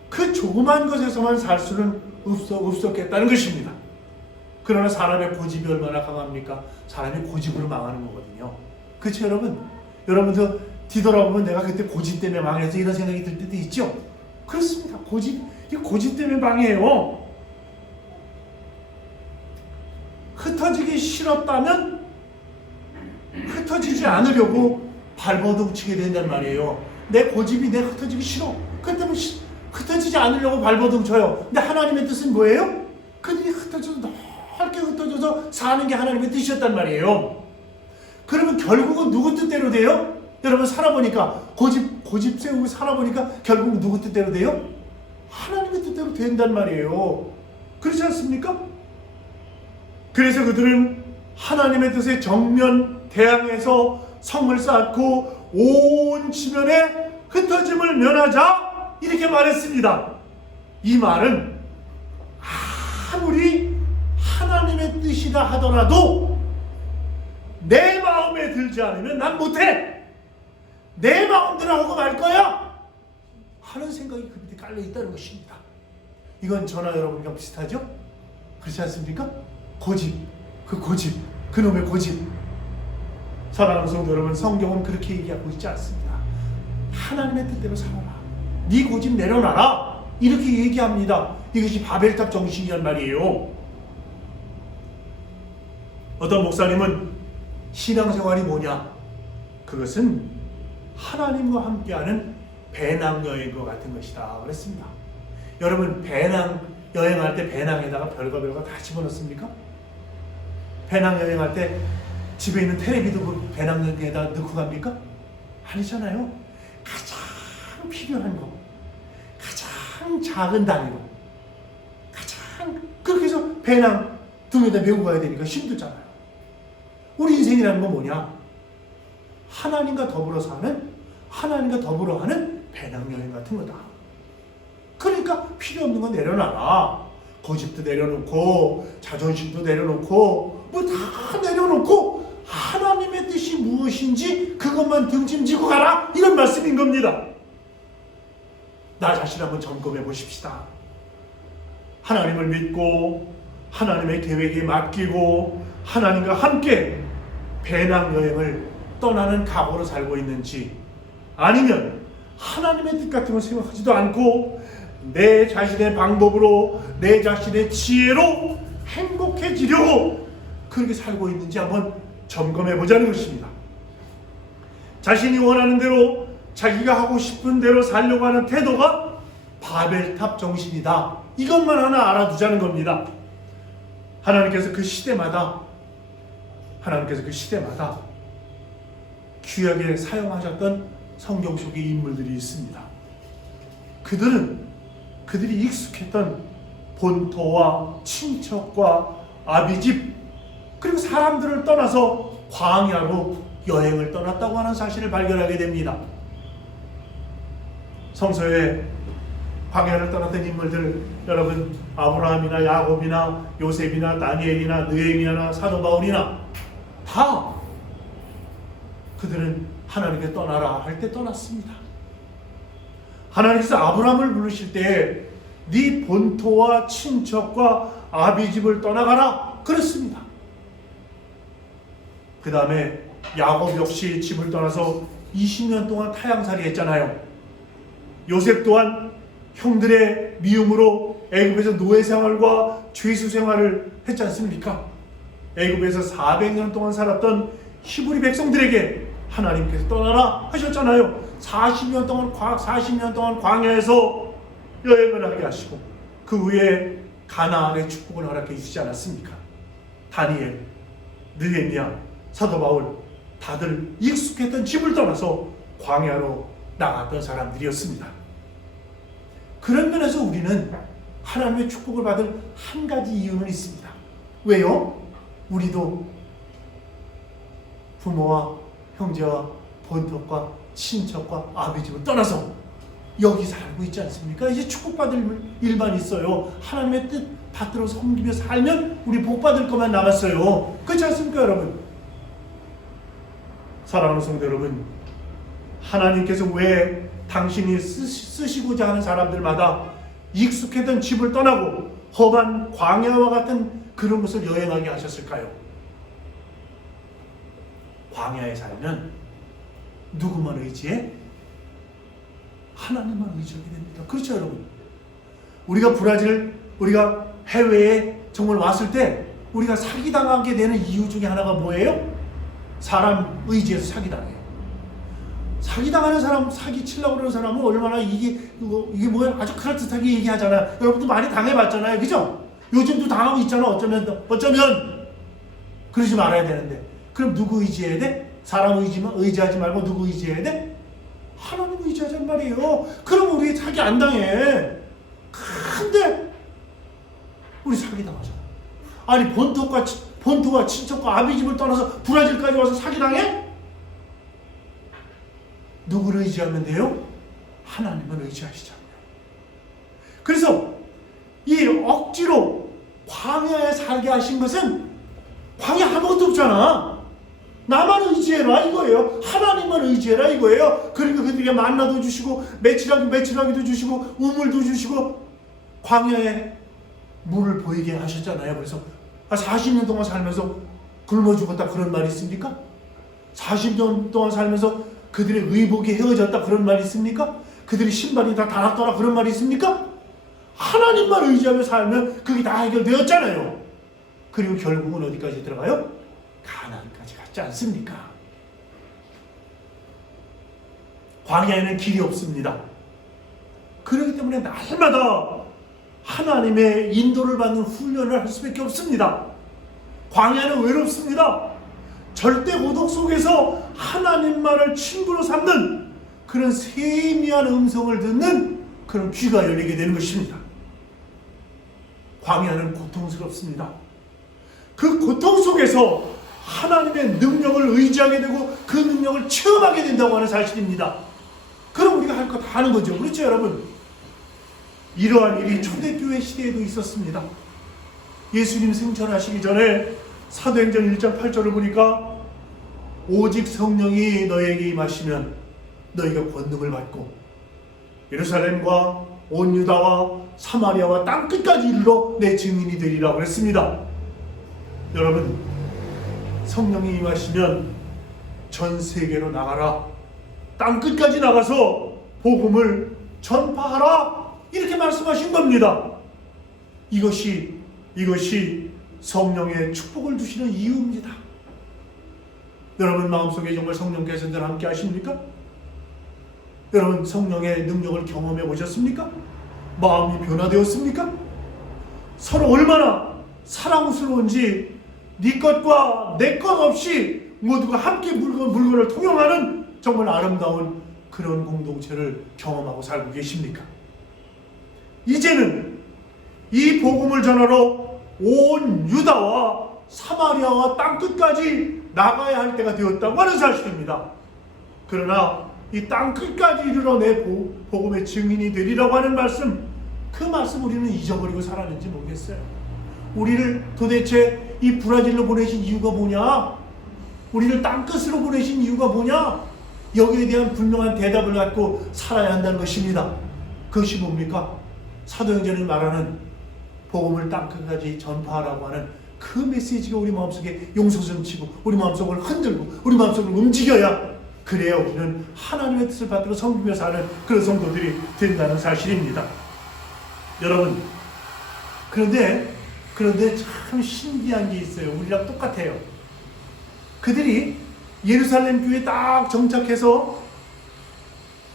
그 조그만 것에서만 살 수는 없었겠다는 것입니다. 그러나 사람의 고집이 얼마나 강합니까? 사람이 고집으로 망하는 거거든요. 그렇죠, 여러분? 여러분도 뒤돌아보면 내가 그때 고집 때문에 망해서 이런 생각이 들 때도 있죠? 그렇습니다. 고집 때문에 망해요. 흩어지기 싫었다면 흩어지지 않으려고 발버둥 치게 된단 말이에요. 내 고집이 내 흩어지기 싫어. 그렇다면 흩어지지 않으려고 발버둥 쳐요. 근데 하나님의 뜻은 뭐예요? 그들이 흩어져서 넓게 흩어져서 사는 게 하나님의 뜻이었단 말이에요. 그러면 결국은 누구 뜻대로 돼요? 여러분 살아보니까 고집 세우고 살아보니까 결국 누구 뜻대로 돼요? 하나님의 뜻대로 된단 말이에요. 그렇지 않습니까? 그래서 그들은 하나님의 뜻에 정면 대항해서 성을 쌓고 온 지면에 흩어짐을 면하자 이렇게 말했습니다. 이 말은 아무리 하나님의 뜻이라 하더라도 내 마음에 들지 않으면 난 못해. 내 마음대로 하고 말 거야 하는 생각이 그 밑에 깔려 있다는 것입니다. 이건 저나 여러분과 비슷하죠? 그렇지 않습니까? 그놈의 고집. 사랑하는 성도 여러분, 성경은 그렇게 얘기하고 있지 않습니다. 하나님의 뜻대로 살아라. 네 고집 내려놔라. 이렇게 얘기합니다. 이것이 바벨탑 정신이란 말이에요. 어떤 목사님은 신앙생활이 뭐냐? 그것은 하나님과 함께하는 배낭여행과 같은 것이다 그랬습니다. 여러분 배낭여행할 때 배낭에다가 별거 다 집어넣습니까? 배낭여행할 때 집에 있는 텔레비도 그 배낭여행에다 넣고 갑니까? 아니잖아요. 가장 필요한 거, 가장 작은 단위로, 그렇게 해서 배낭 등에다 메고 가야 되니까 힘들잖아요. 우리 인생이라는 건 뭐냐? 하나님과 더불어 사는, 하나님과 더불어 하는 배낭여행 같은 거다. 그러니까 필요 없는 거 내려놔라. 고집도 내려놓고 자존심도 내려놓고 뭐 다 내려놓고 하나님의 뜻이 무엇인지 그것만 등짐지고 가라, 이런 말씀인 겁니다. 나 자신 한번 점검해 보십시다. 하나님을 믿고 하나님의 계획에 맡기고 하나님과 함께 배낭여행을 떠나는 각오로 살고 있는지, 아니면 하나님의 뜻 같은 걸 생각하지도 않고 내 자신의 방법으로 내 자신의 지혜로 행복해지려고 그렇게 살고 있는지 한번 점검해 보자는 것입니다. 자신이 원하는 대로 자기가 하고 싶은 대로 살려고 하는 태도가 바벨탑 정신이다. 이것만 하나 알아두자는 겁니다. 하나님께서 그 시대마다 귀하게 사용하셨던 성경 속의 인물들이 있습니다. 그들이 익숙했던 본토와 친척과 아비집, 그리고 사람들을 떠나서 광야로 여행을 떠났다고 하는 사실을 발견하게 됩니다. 성서에 광야를 떠났던 인물들, 여러분 아브라함이나 야곱이나 요셉이나 다니엘이나 느헤미야나 사도 바울이나 다 그들은 하나님께 떠나라 할 때 떠났습니다. 하나님께서 아브라함을 부르실 때 네 본토와 친척과 아비집을 떠나가라 그랬습니다. 그 다음에 야곱 역시 집을 떠나서 20년 동안 타향살이 했잖아요. 요셉 또한 형들의 미움으로 애굽에서 노예 생활과 죄수 생활을 했지 않습니까? 애굽에서 400년 동안 살았던 히브리 백성들에게 하나님께서 떠나라 하셨잖아요. 40년 동안 광야에서 여행을 하게 하시고 그 후에 가나안의 축복을 허락해 주시지 않았습니까? 다니엘, 느헤미야, 사도 바울 다들 익숙했던 집을 떠나서 광야로 나갔던 사람들이었습니다. 그런 면에서 우리는 하나님의 축복을 받을 한 가지 이유는 있습니다. 왜요? 우리도 부모와 형제와 본토과 친척과 아비집을 떠나서 여기 살고 있지 않습니까? 이제 축복받을 일만 있어요. 하나님의 뜻 받들어 섬기며 살면 우리 복받을 것만 남았어요. 그렇지 않습니까, 여러분? 사랑하는 성도 여러분, 하나님께서 왜 당신이 쓰시고자 하는 사람들마다 익숙했던 집을 떠나고 험한 광야와 같은 그런 곳을 여행하게 하셨을까요? 광야에 살면 누구만 의지해? 하나님만 의지하게 됩니다. 그렇죠, 여러분? 우리가 해외에 정말 왔을 때 우리가 사기당하게 되는 이유 중에 하나가 뭐예요? 사람 의지해서 사기당해요. 사기당하는 사람, 사기치려고 그러는 사람은 얼마나 이게 뭐야 아주 그럴듯하게 얘기하잖아요. 여러분도 많이 당해봤잖아요. 그죠? 요즘도 당하고 있잖아. 어쩌면 그러지 말아야 되는데. 그럼 누구 의지해야 돼? 사람 의지하지 말고 누구 의지해야 돼? 하나님 의지하자는 말이에요. 그럼 우리 사기 안 당해. 근데 우리 사기 당하잖아. 아니 본토가 친척과 아비집을 떠나서 브라질까지 와서 사기 당해? 누구를 의지하면 돼요? 하나님을 의지하시자고요. 그래서 이 억지로 광야에 살게 하신 것은 광야 아무것도 없잖아. 나만 의지해라 이거예요. 하나님만 의지해라 이거예요. 그러니까 그들에게 만나도 주시고 메추라기도 주시고 우물도 주시고 광야에 물을 보이게 하셨잖아요. 그래서 40년 동안 살면서 굶어 죽었다 그런 말이 있습니까? 40년 동안 살면서 그들의 의복이 헤어졌다 그런 말이 있습니까? 그들의 신발이 다 닳았더라 그런 말이 있습니까? 하나님만 의지하며 살면 그게 다 해결되었잖아요. 그리고 결국은 어디까지 들어가요? 가나안까지 갔지 않습니까? 광야에는 길이 없습니다. 그렇기 때문에 날마다 하나님의 인도를 받는 훈련을 할 수밖에 없습니다. 광야는 외롭습니다. 절대 고독 속에서 하나님만을 친구로 삼는 그런 세미한 음성을 듣는 그런 귀가 열리게 되는 것입니다. 광야는 고통스럽습니다. 그 고통 속에서 하나님의 능력을 의지하게 되고 그 능력을 체험하게 된다고 하는 사실입니다. 그럼 우리가 할 거 다 하는 거죠. 그렇죠 여러분? 이러한 일이 초대교회 시대에도 있었습니다. 예수님 승천하시기 전에 사도행전 1장 8절을 보니까 오직 성령이 너에게 임하시면 너희가 권능을 받고 예루살렘과 온 유다와 사마리아와 땅끝까지 이르러 내 증인이 되리라 그랬습니다. 여러분, 성령이 임하시면 전 세계로 나가라, 땅끝까지 나가서 복음을 전파하라, 이렇게 말씀하신 겁니다. 이것이 성령의 축복을 주시는 이유입니다. 여러분 마음속에 정말 성령께서 늘 함께 하십니까? 여러분 성령의 능력을 경험해 보셨습니까? 마음이 변화되었습니까? 서로 얼마나 사랑스러운지 네 것과 내 것 없이 모두가 함께 물건을 통용하는 정말 아름다운 그런 공동체를 경험하고 살고 계십니까? 이제는 이 복음을 전하러 온 유다와 사마리아와 땅끝까지 나가야 할 때가 되었다고 하는 사실입니다. 그러나 이 땅끝까지 이르러 내 복음의 증인이 되리라고 하는 말씀, 그 말씀 우리는 잊어버리고 살았는지 모르겠어요. 우리를 도대체 이 브라질로 보내신 이유가 뭐냐? 우리를 땅끝으로 보내신 이유가 뭐냐? 여기에 대한 분명한 대답을 갖고 살아야 한다는 것입니다. 그것이 뭡니까? 사도행전이 말하는 복음을 땅끝까지 전파하라고 하는 그 메시지가 우리 마음속에 용솟음치고 우리 마음속을 흔들고 우리 마음속을 움직여야, 그래야 우리는 하나님의 뜻을 받들어 섬기며 사는 그런 성도들이 된다는 사실입니다. 여러분, 그런데 참 신기한 게 있어요. 우리랑 똑같아요. 그들이 예루살렘 교회에 딱 정착해서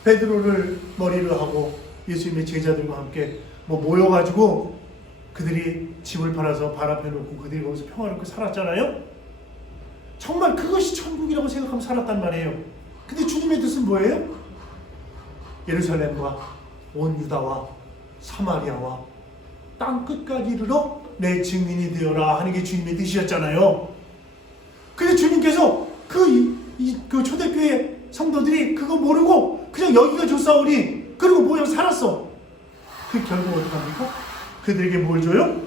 베드로를 머리로 하고 예수님의 제자들과 함께 모여가지고 그들이 집을 팔아서 발 앞에 놓고 그들이 거기서 평화롭게 살았잖아요. 정말 그것이 천국이라고 생각하면 살았단 말이에요. 근데 주님의 뜻은 뭐예요? 예루살렘과 온 유다와 사마리아와 땅끝까지 이르러 내 증인이 되어라 하는 게 주님의 뜻이었잖아요. 근데 주님께서 그 초대교회 성도들이 그거 모르고 그냥 여기가 좋사오니 그리고 모여 살았어. 그 결국 어떻게 합니까? 그들에게 뭘 줘요?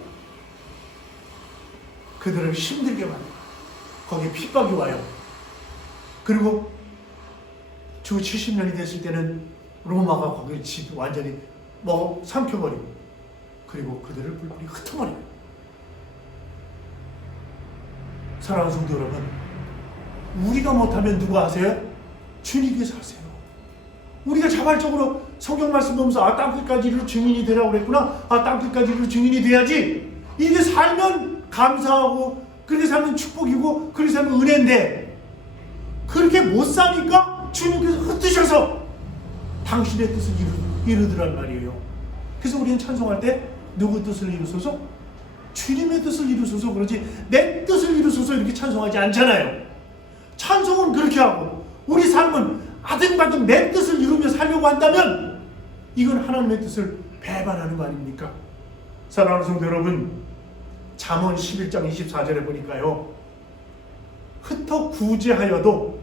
그들을 힘들게 만들어. 거기에 핍박이 와요. 그리고 주 70년이 됐을 때는 로마가 거기를 완전히 삼켜버리고, 그리고 그들을 불불이 흩어버려요. 사랑하는 성도 여러분, 우리가 못하면 누가 하세요? 주님께서 하세요. 우리가 자발적으로 성경 말씀 보면서 땅끝까지 이르러 증인이 되라고 그랬구나, 땅끝까지 이르러 증인이 돼야지, 이게 살면 감사하고 그렇게 살면 축복이고 그렇게 살면 은혜인데, 그렇게 못 사니까 주님께서 흩으셔서 당신의 뜻을 이루더란 말이에요. 그래서 우리는 찬송할 때 누구 뜻을 이루소서? 주님의 뜻을 이루소서 그러지 내 뜻을 이루소서 이렇게 찬송하지 않잖아요. 찬송은 그렇게 하고 우리 삶은 아등바등 내 뜻을 이루며 살려고 한다면 이건 하나님의 뜻을 배반하는 거 아닙니까? 사랑하는 성도 여러분, 잠언 11장 24절에 보니까요, 흩어 구제하여도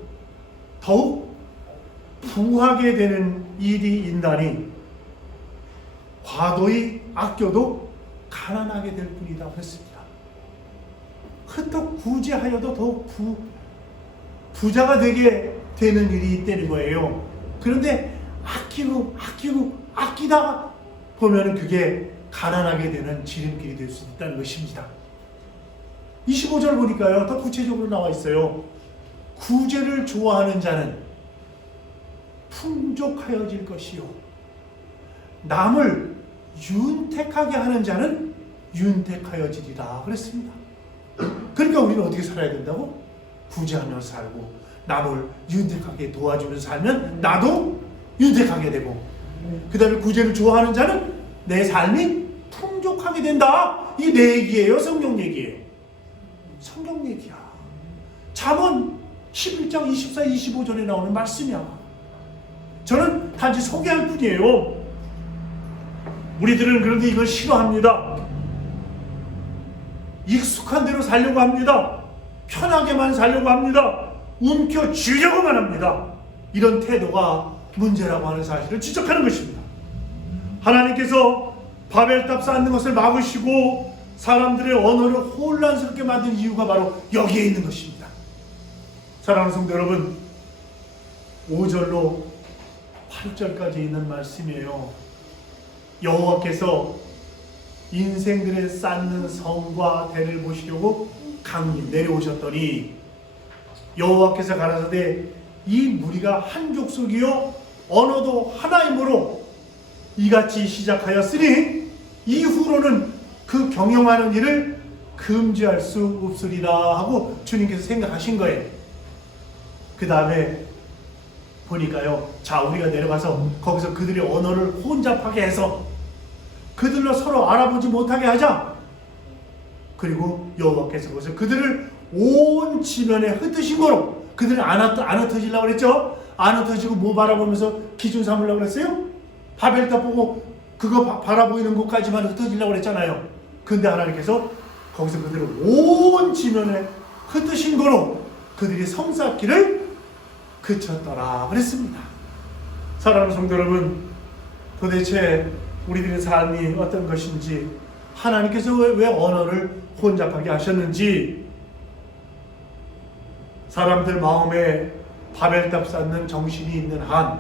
더욱 부하게 되는 일이 있나니 과도히 아껴도 가난하게 될 뿐이다 그랬습니다. 흩어 구제하여도 더욱 부자가 되게 되는 일이 있다는 거예요. 그런데 아끼다가 보면은 그게 가난하게 되는 지름길이 될 수 있다는 것입니다. 25절 보니까요, 더 구체적으로 나와 있어요. 구제를 좋아하는 자는 풍족하여질 것이요, 남을 윤택하게 하는 자는 윤택하여지리라 그랬습니다. 그러니까 우리는 어떻게 살아야 된다고? 구제하면서 살고 남을 윤택하게 도와주면서 살면 나도 윤택하게 되고, 그 다음에 구제를 좋아하는 자는 내 삶이 풍족하게 된다. 이게 내 얘기예요? 성경 얘기예요? 성경 얘기야. 잠언 11장 24, 25절에 나오는 말씀이야. 저는 단지 소개할 뿐이에요. 우리들은 그런데 이걸 싫어합니다. 익숙한 대로 살려고 합니다. 편하게만 살려고 합니다. 움켜쥐려고만 합니다. 이런 태도가 문제라고 하는 사실을 지적하는 것입니다. 하나님께서 바벨탑 쌓는 것을 막으시고 사람들의 언어를 혼란스럽게 만든 이유가 바로 여기에 있는 것입니다. 사랑하는 성도 여러분, 5절로 8절까지 있는 말씀이에요. 여호와께서 인생들의 쌓는 성과 대를 보시려고 강이 내려오셨더니 여호와께서 가라사대 이 무리가 한 족속이요 언어도 하나이므로 이같이 시작하였으니 이후로는 그 경영하는 일을 금지할 수 없으리라 하고 주님께서 생각하신 거예요. 그 다음에 보니까요, 자, 우리가 내려가서 거기서 그들의 언어를 혼잡하게 해서 그들로 서로 알아보지 못하게 하자. 그리고 여호와께서 거기서 그들을 온 지면에 흩으신 거로, 그들을 안 흩어지려고 그랬죠. 안 흩어지고 뭐 바라보면서 기준 삼으려고 그랬어요? 바벨탑 보고 그거 바라보이는 곳까지만 흩어지려고 그랬잖아요. 근데 하나님께서 거기서 그들을 온 지면에 흩으신 거로 그들이 성 쌓기를 그쳤더라 그랬습니다. 사랑하는 성도 여러분, 도대체 우리들의 삶이 어떤 것인지, 하나님께서 왜 언어를 혼잡하게 하셨는지, 사람들 마음에 바벨탑 쌓는 정신이 있는 한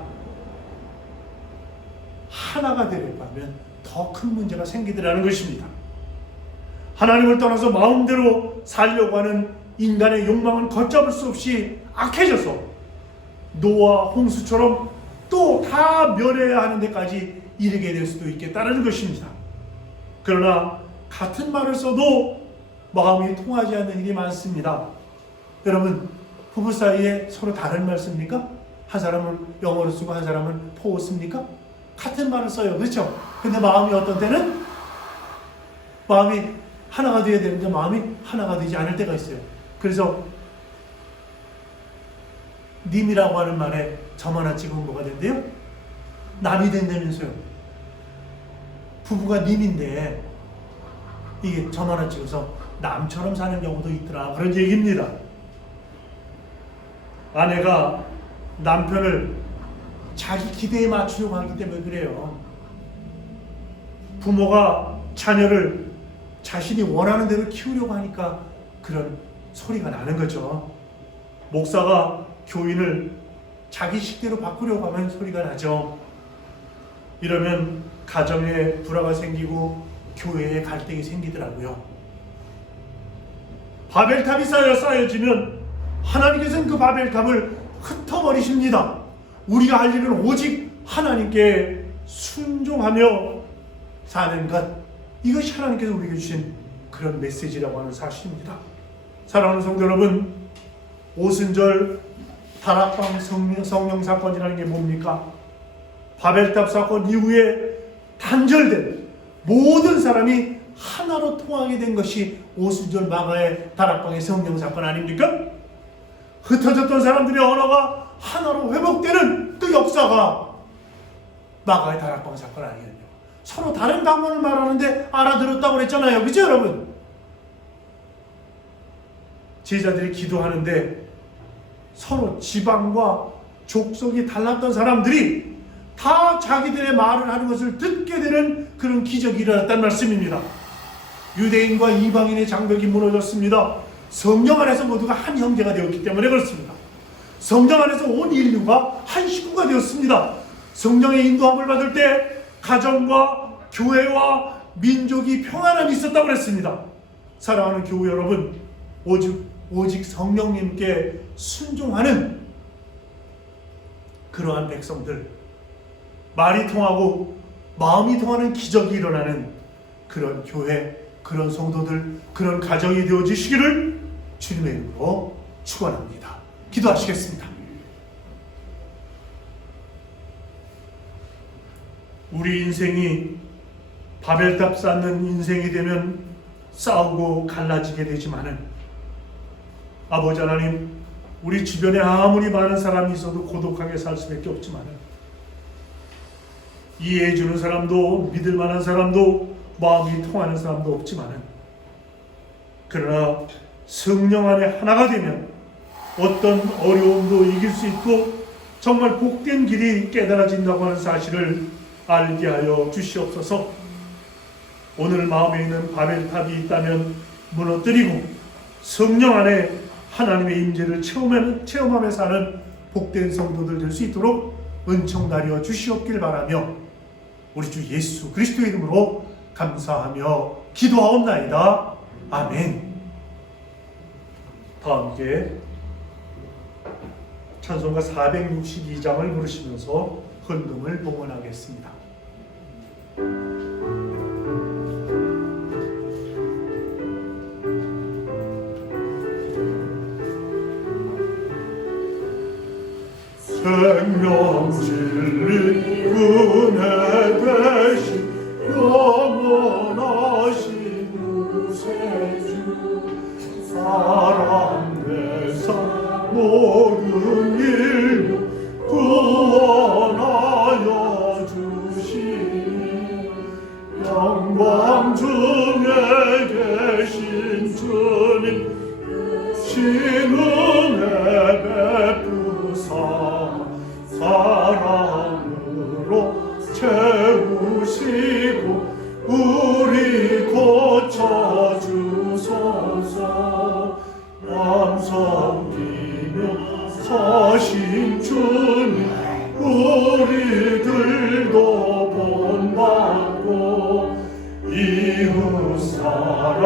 하나가 되려고 하면 더 큰 문제가 생기더라는 것입니다. 하나님을 떠나서 마음대로 살려고 하는 인간의 욕망은 걷잡을 수 없이 악해져서 노아 홍수처럼 또 다 멸해야 하는 데까지 이르게 될 수도 있겠다는 것입니다. 그러나 같은 말을 써도 마음이 통하지 않는 일이 많습니다. 여러분, 부부 사이에 서로 다른 말 씁니까? 한 사람은 영어로 쓰고 한 사람은 포어 씁니까? 같은 말을 써요. 그렇죠? 근데 마음이 어떤 때는 마음이 하나가 되어야 되는데 마음이 하나가 되지 않을 때가 있어요. 그래서 님이라고 하는 말에 점 하나 찍으면 뭐가 된대요? 남이 된다면서요. 부부가 님인데 이게 점 하나 찍어서 남처럼 사는 경우도 있더라, 그런 얘기입니다. 아내가 남편을 자기 기대에 맞추려고 하기 때문에 그래요. 부모가 자녀를 자신이 원하는 대로 키우려고 하니까 그런 소리가 나는 거죠. 목사가 교인을 자기 식대로 바꾸려고 하면 소리가 나죠. 이러면 가정에 불화가 생기고 교회에 갈등이 생기더라고요. 바벨탑이 쌓여지면 하나님께서는 그 바벨탑을 흩어버리십니다. 우리가 할 일은 오직 하나님께 순종하며 사는 것, 이것이 하나님께서 우리에게 주신 그런 메시지라고 하는 사실입니다. 사랑하는 성도 여러분, 오순절 다락방 성령 사건이라는 게 뭡니까? 바벨탑 사건 이후에 단절된 모든 사람이 하나로 통하게 된 것이 오순절 마가의 다락방의 성령 사건 아닙니까? 흩어졌던 사람들의 언어가 하나로 회복되는 그 역사가 마가의 다락방 사건 아니겠냐. 서로 다른 방언을 말하는데 알아들었다고 그랬잖아요. 그죠 여러분? 제자들이 기도하는데 서로 지방과 족속이 달랐던 사람들이 다 자기들의 말을 하는 것을 듣게 되는 그런 기적이 일어났다는 말씀입니다. 유대인과 이방인의 장벽이 무너졌습니다. 성령 안에서 모두가 한 형제가 되었기 때문에 그렇습니다. 성령 안에서 온 인류가 한 식구가 되었습니다. 성령의 인도함을 받을 때 가정과 교회와 민족이 평안함이 있었다고 그랬습니다. 사랑하는 교우 여러분, 오직 성령님께 순종하는 그러한 백성들, 말이 통하고 마음이 통하는 기적이 일어나는 그런 교회, 그런 성도들, 그런 가정이 되어지시기를 주님의 이름으로 축원합니다. 기도하시겠습니다. 우리 인생이 바벨탑 쌓는 인생이 되면 싸우고 갈라지게 되지만은 아버지 하나님, 우리 주변에 아무리 많은 사람이 있어도 고독하게 살 수밖에 없지만은 이해해 주는 사람도 믿을 만한 사람도 마음이 통하는 사람도 없지만은 그러나 성령 안에 하나가 되면 어떤 어려움도 이길 수 있고 정말 복된 길이 깨달아진다고 하는 사실을 알게 하여 주시옵소서. 오늘 마음에 있는 바벨탑이 있다면 무너뜨리고 성령 안에 하나님의 임재를 체험하며 사는 복된 성도들 될 수 있도록 은총 나려 주시옵길 바라며 우리 주 예수 그리스도의 이름으로 감사하며 기도하옵나이다. 아멘. 다 함께 찬송가 462장을 부르시면서 헌금을 봉헌하겠습니다. 생명 진리 은혜 되신 영원하신 구세주 사랑 내사 모든 인류 구원하여 주시니 영광 중에 계신 주님 신은혜 베푸사 사랑으로 채우시고 우리 고쳐주소서. 남 섬기며 사신 주님 우리들도 본받고 이웃사랑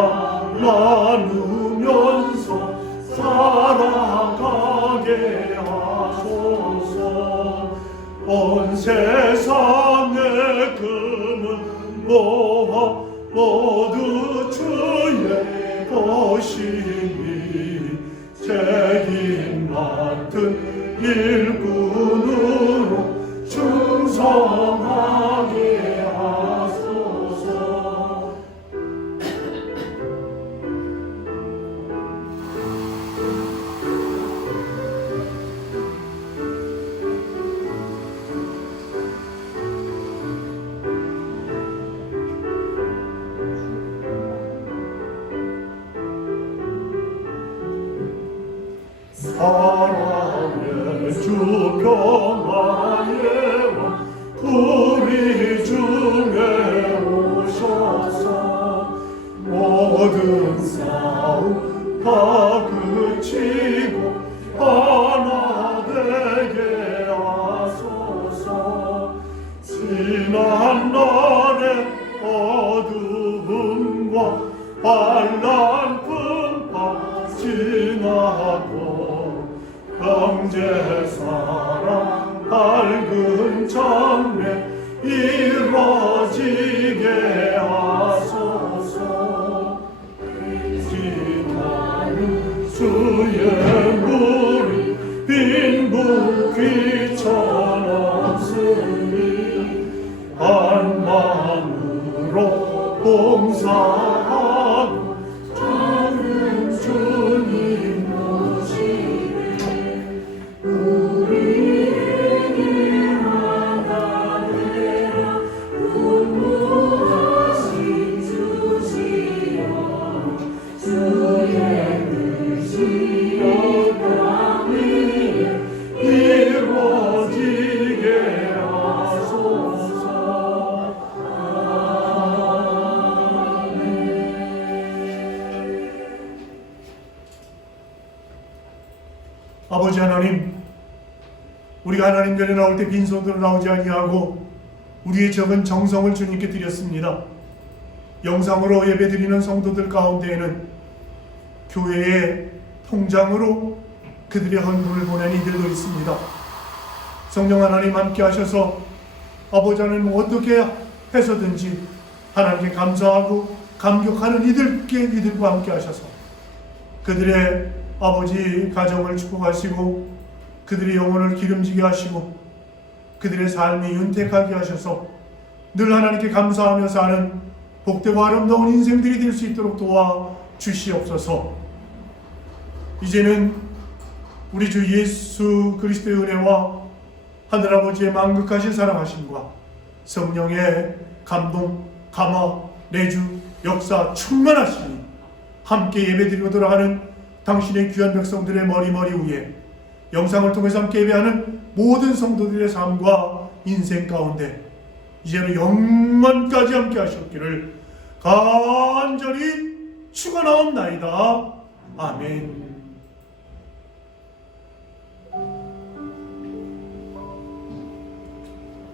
나누면서 살아가게 하소서. 온 세상의 금은 모아 모두 주의 것이니 책임 맡은 일꾼으로 충성하게 하소서. 사랑의 주 평화의 왕 우리 중에 오셔서 모든 싸움 다 그치고 하나 되게 하소서. 지난 날의 어두움과 환난 풍파 지나고 형제 사랑 밝은 장래 이루어지게 하소서. 지나는 주의 물이 빈부 귀천없으니 한 마음으로 봉사하고 주님 모시고 아버지 하나님, 우리가 하나님 전에 나올 때 빈손으로 나오지 아니하고 우리의 적은 정성을 주님께 드렸습니다. 영상으로 예배드리는 성도들 가운데에는 교회의 통장으로 그들의 헌금을 보낸 이들도 있습니다. 성령 하나님 함께 하셔서 아버지 하나님 어떻게 해서든지 하나님께 감사하고 감격하는 이들과 함께 하셔서 그들의 아버지 가정을 축복하시고 그들의 영혼을 기름지게 하시고 그들의 삶이 윤택하게 하셔서 늘 하나님께 감사하며 사는 복되고 아름다운 인생들이 될 수 있도록 도와 주시옵소서. 이제는 우리 주 예수 그리스도의 은혜와 하늘아버지의 만극하신 사랑하심과 성령의 감동, 감화, 내주, 역사 충만하시니 함께 예배드리고 돌아가는 당신의 귀한 백성들의 머리 위에 영상을 통해서 함께 예배하는 모든 성도들의 삶과 인생 가운데 이제는 영원까지 함께 하셨기를 간절히 축원하옵나이다. 아멘.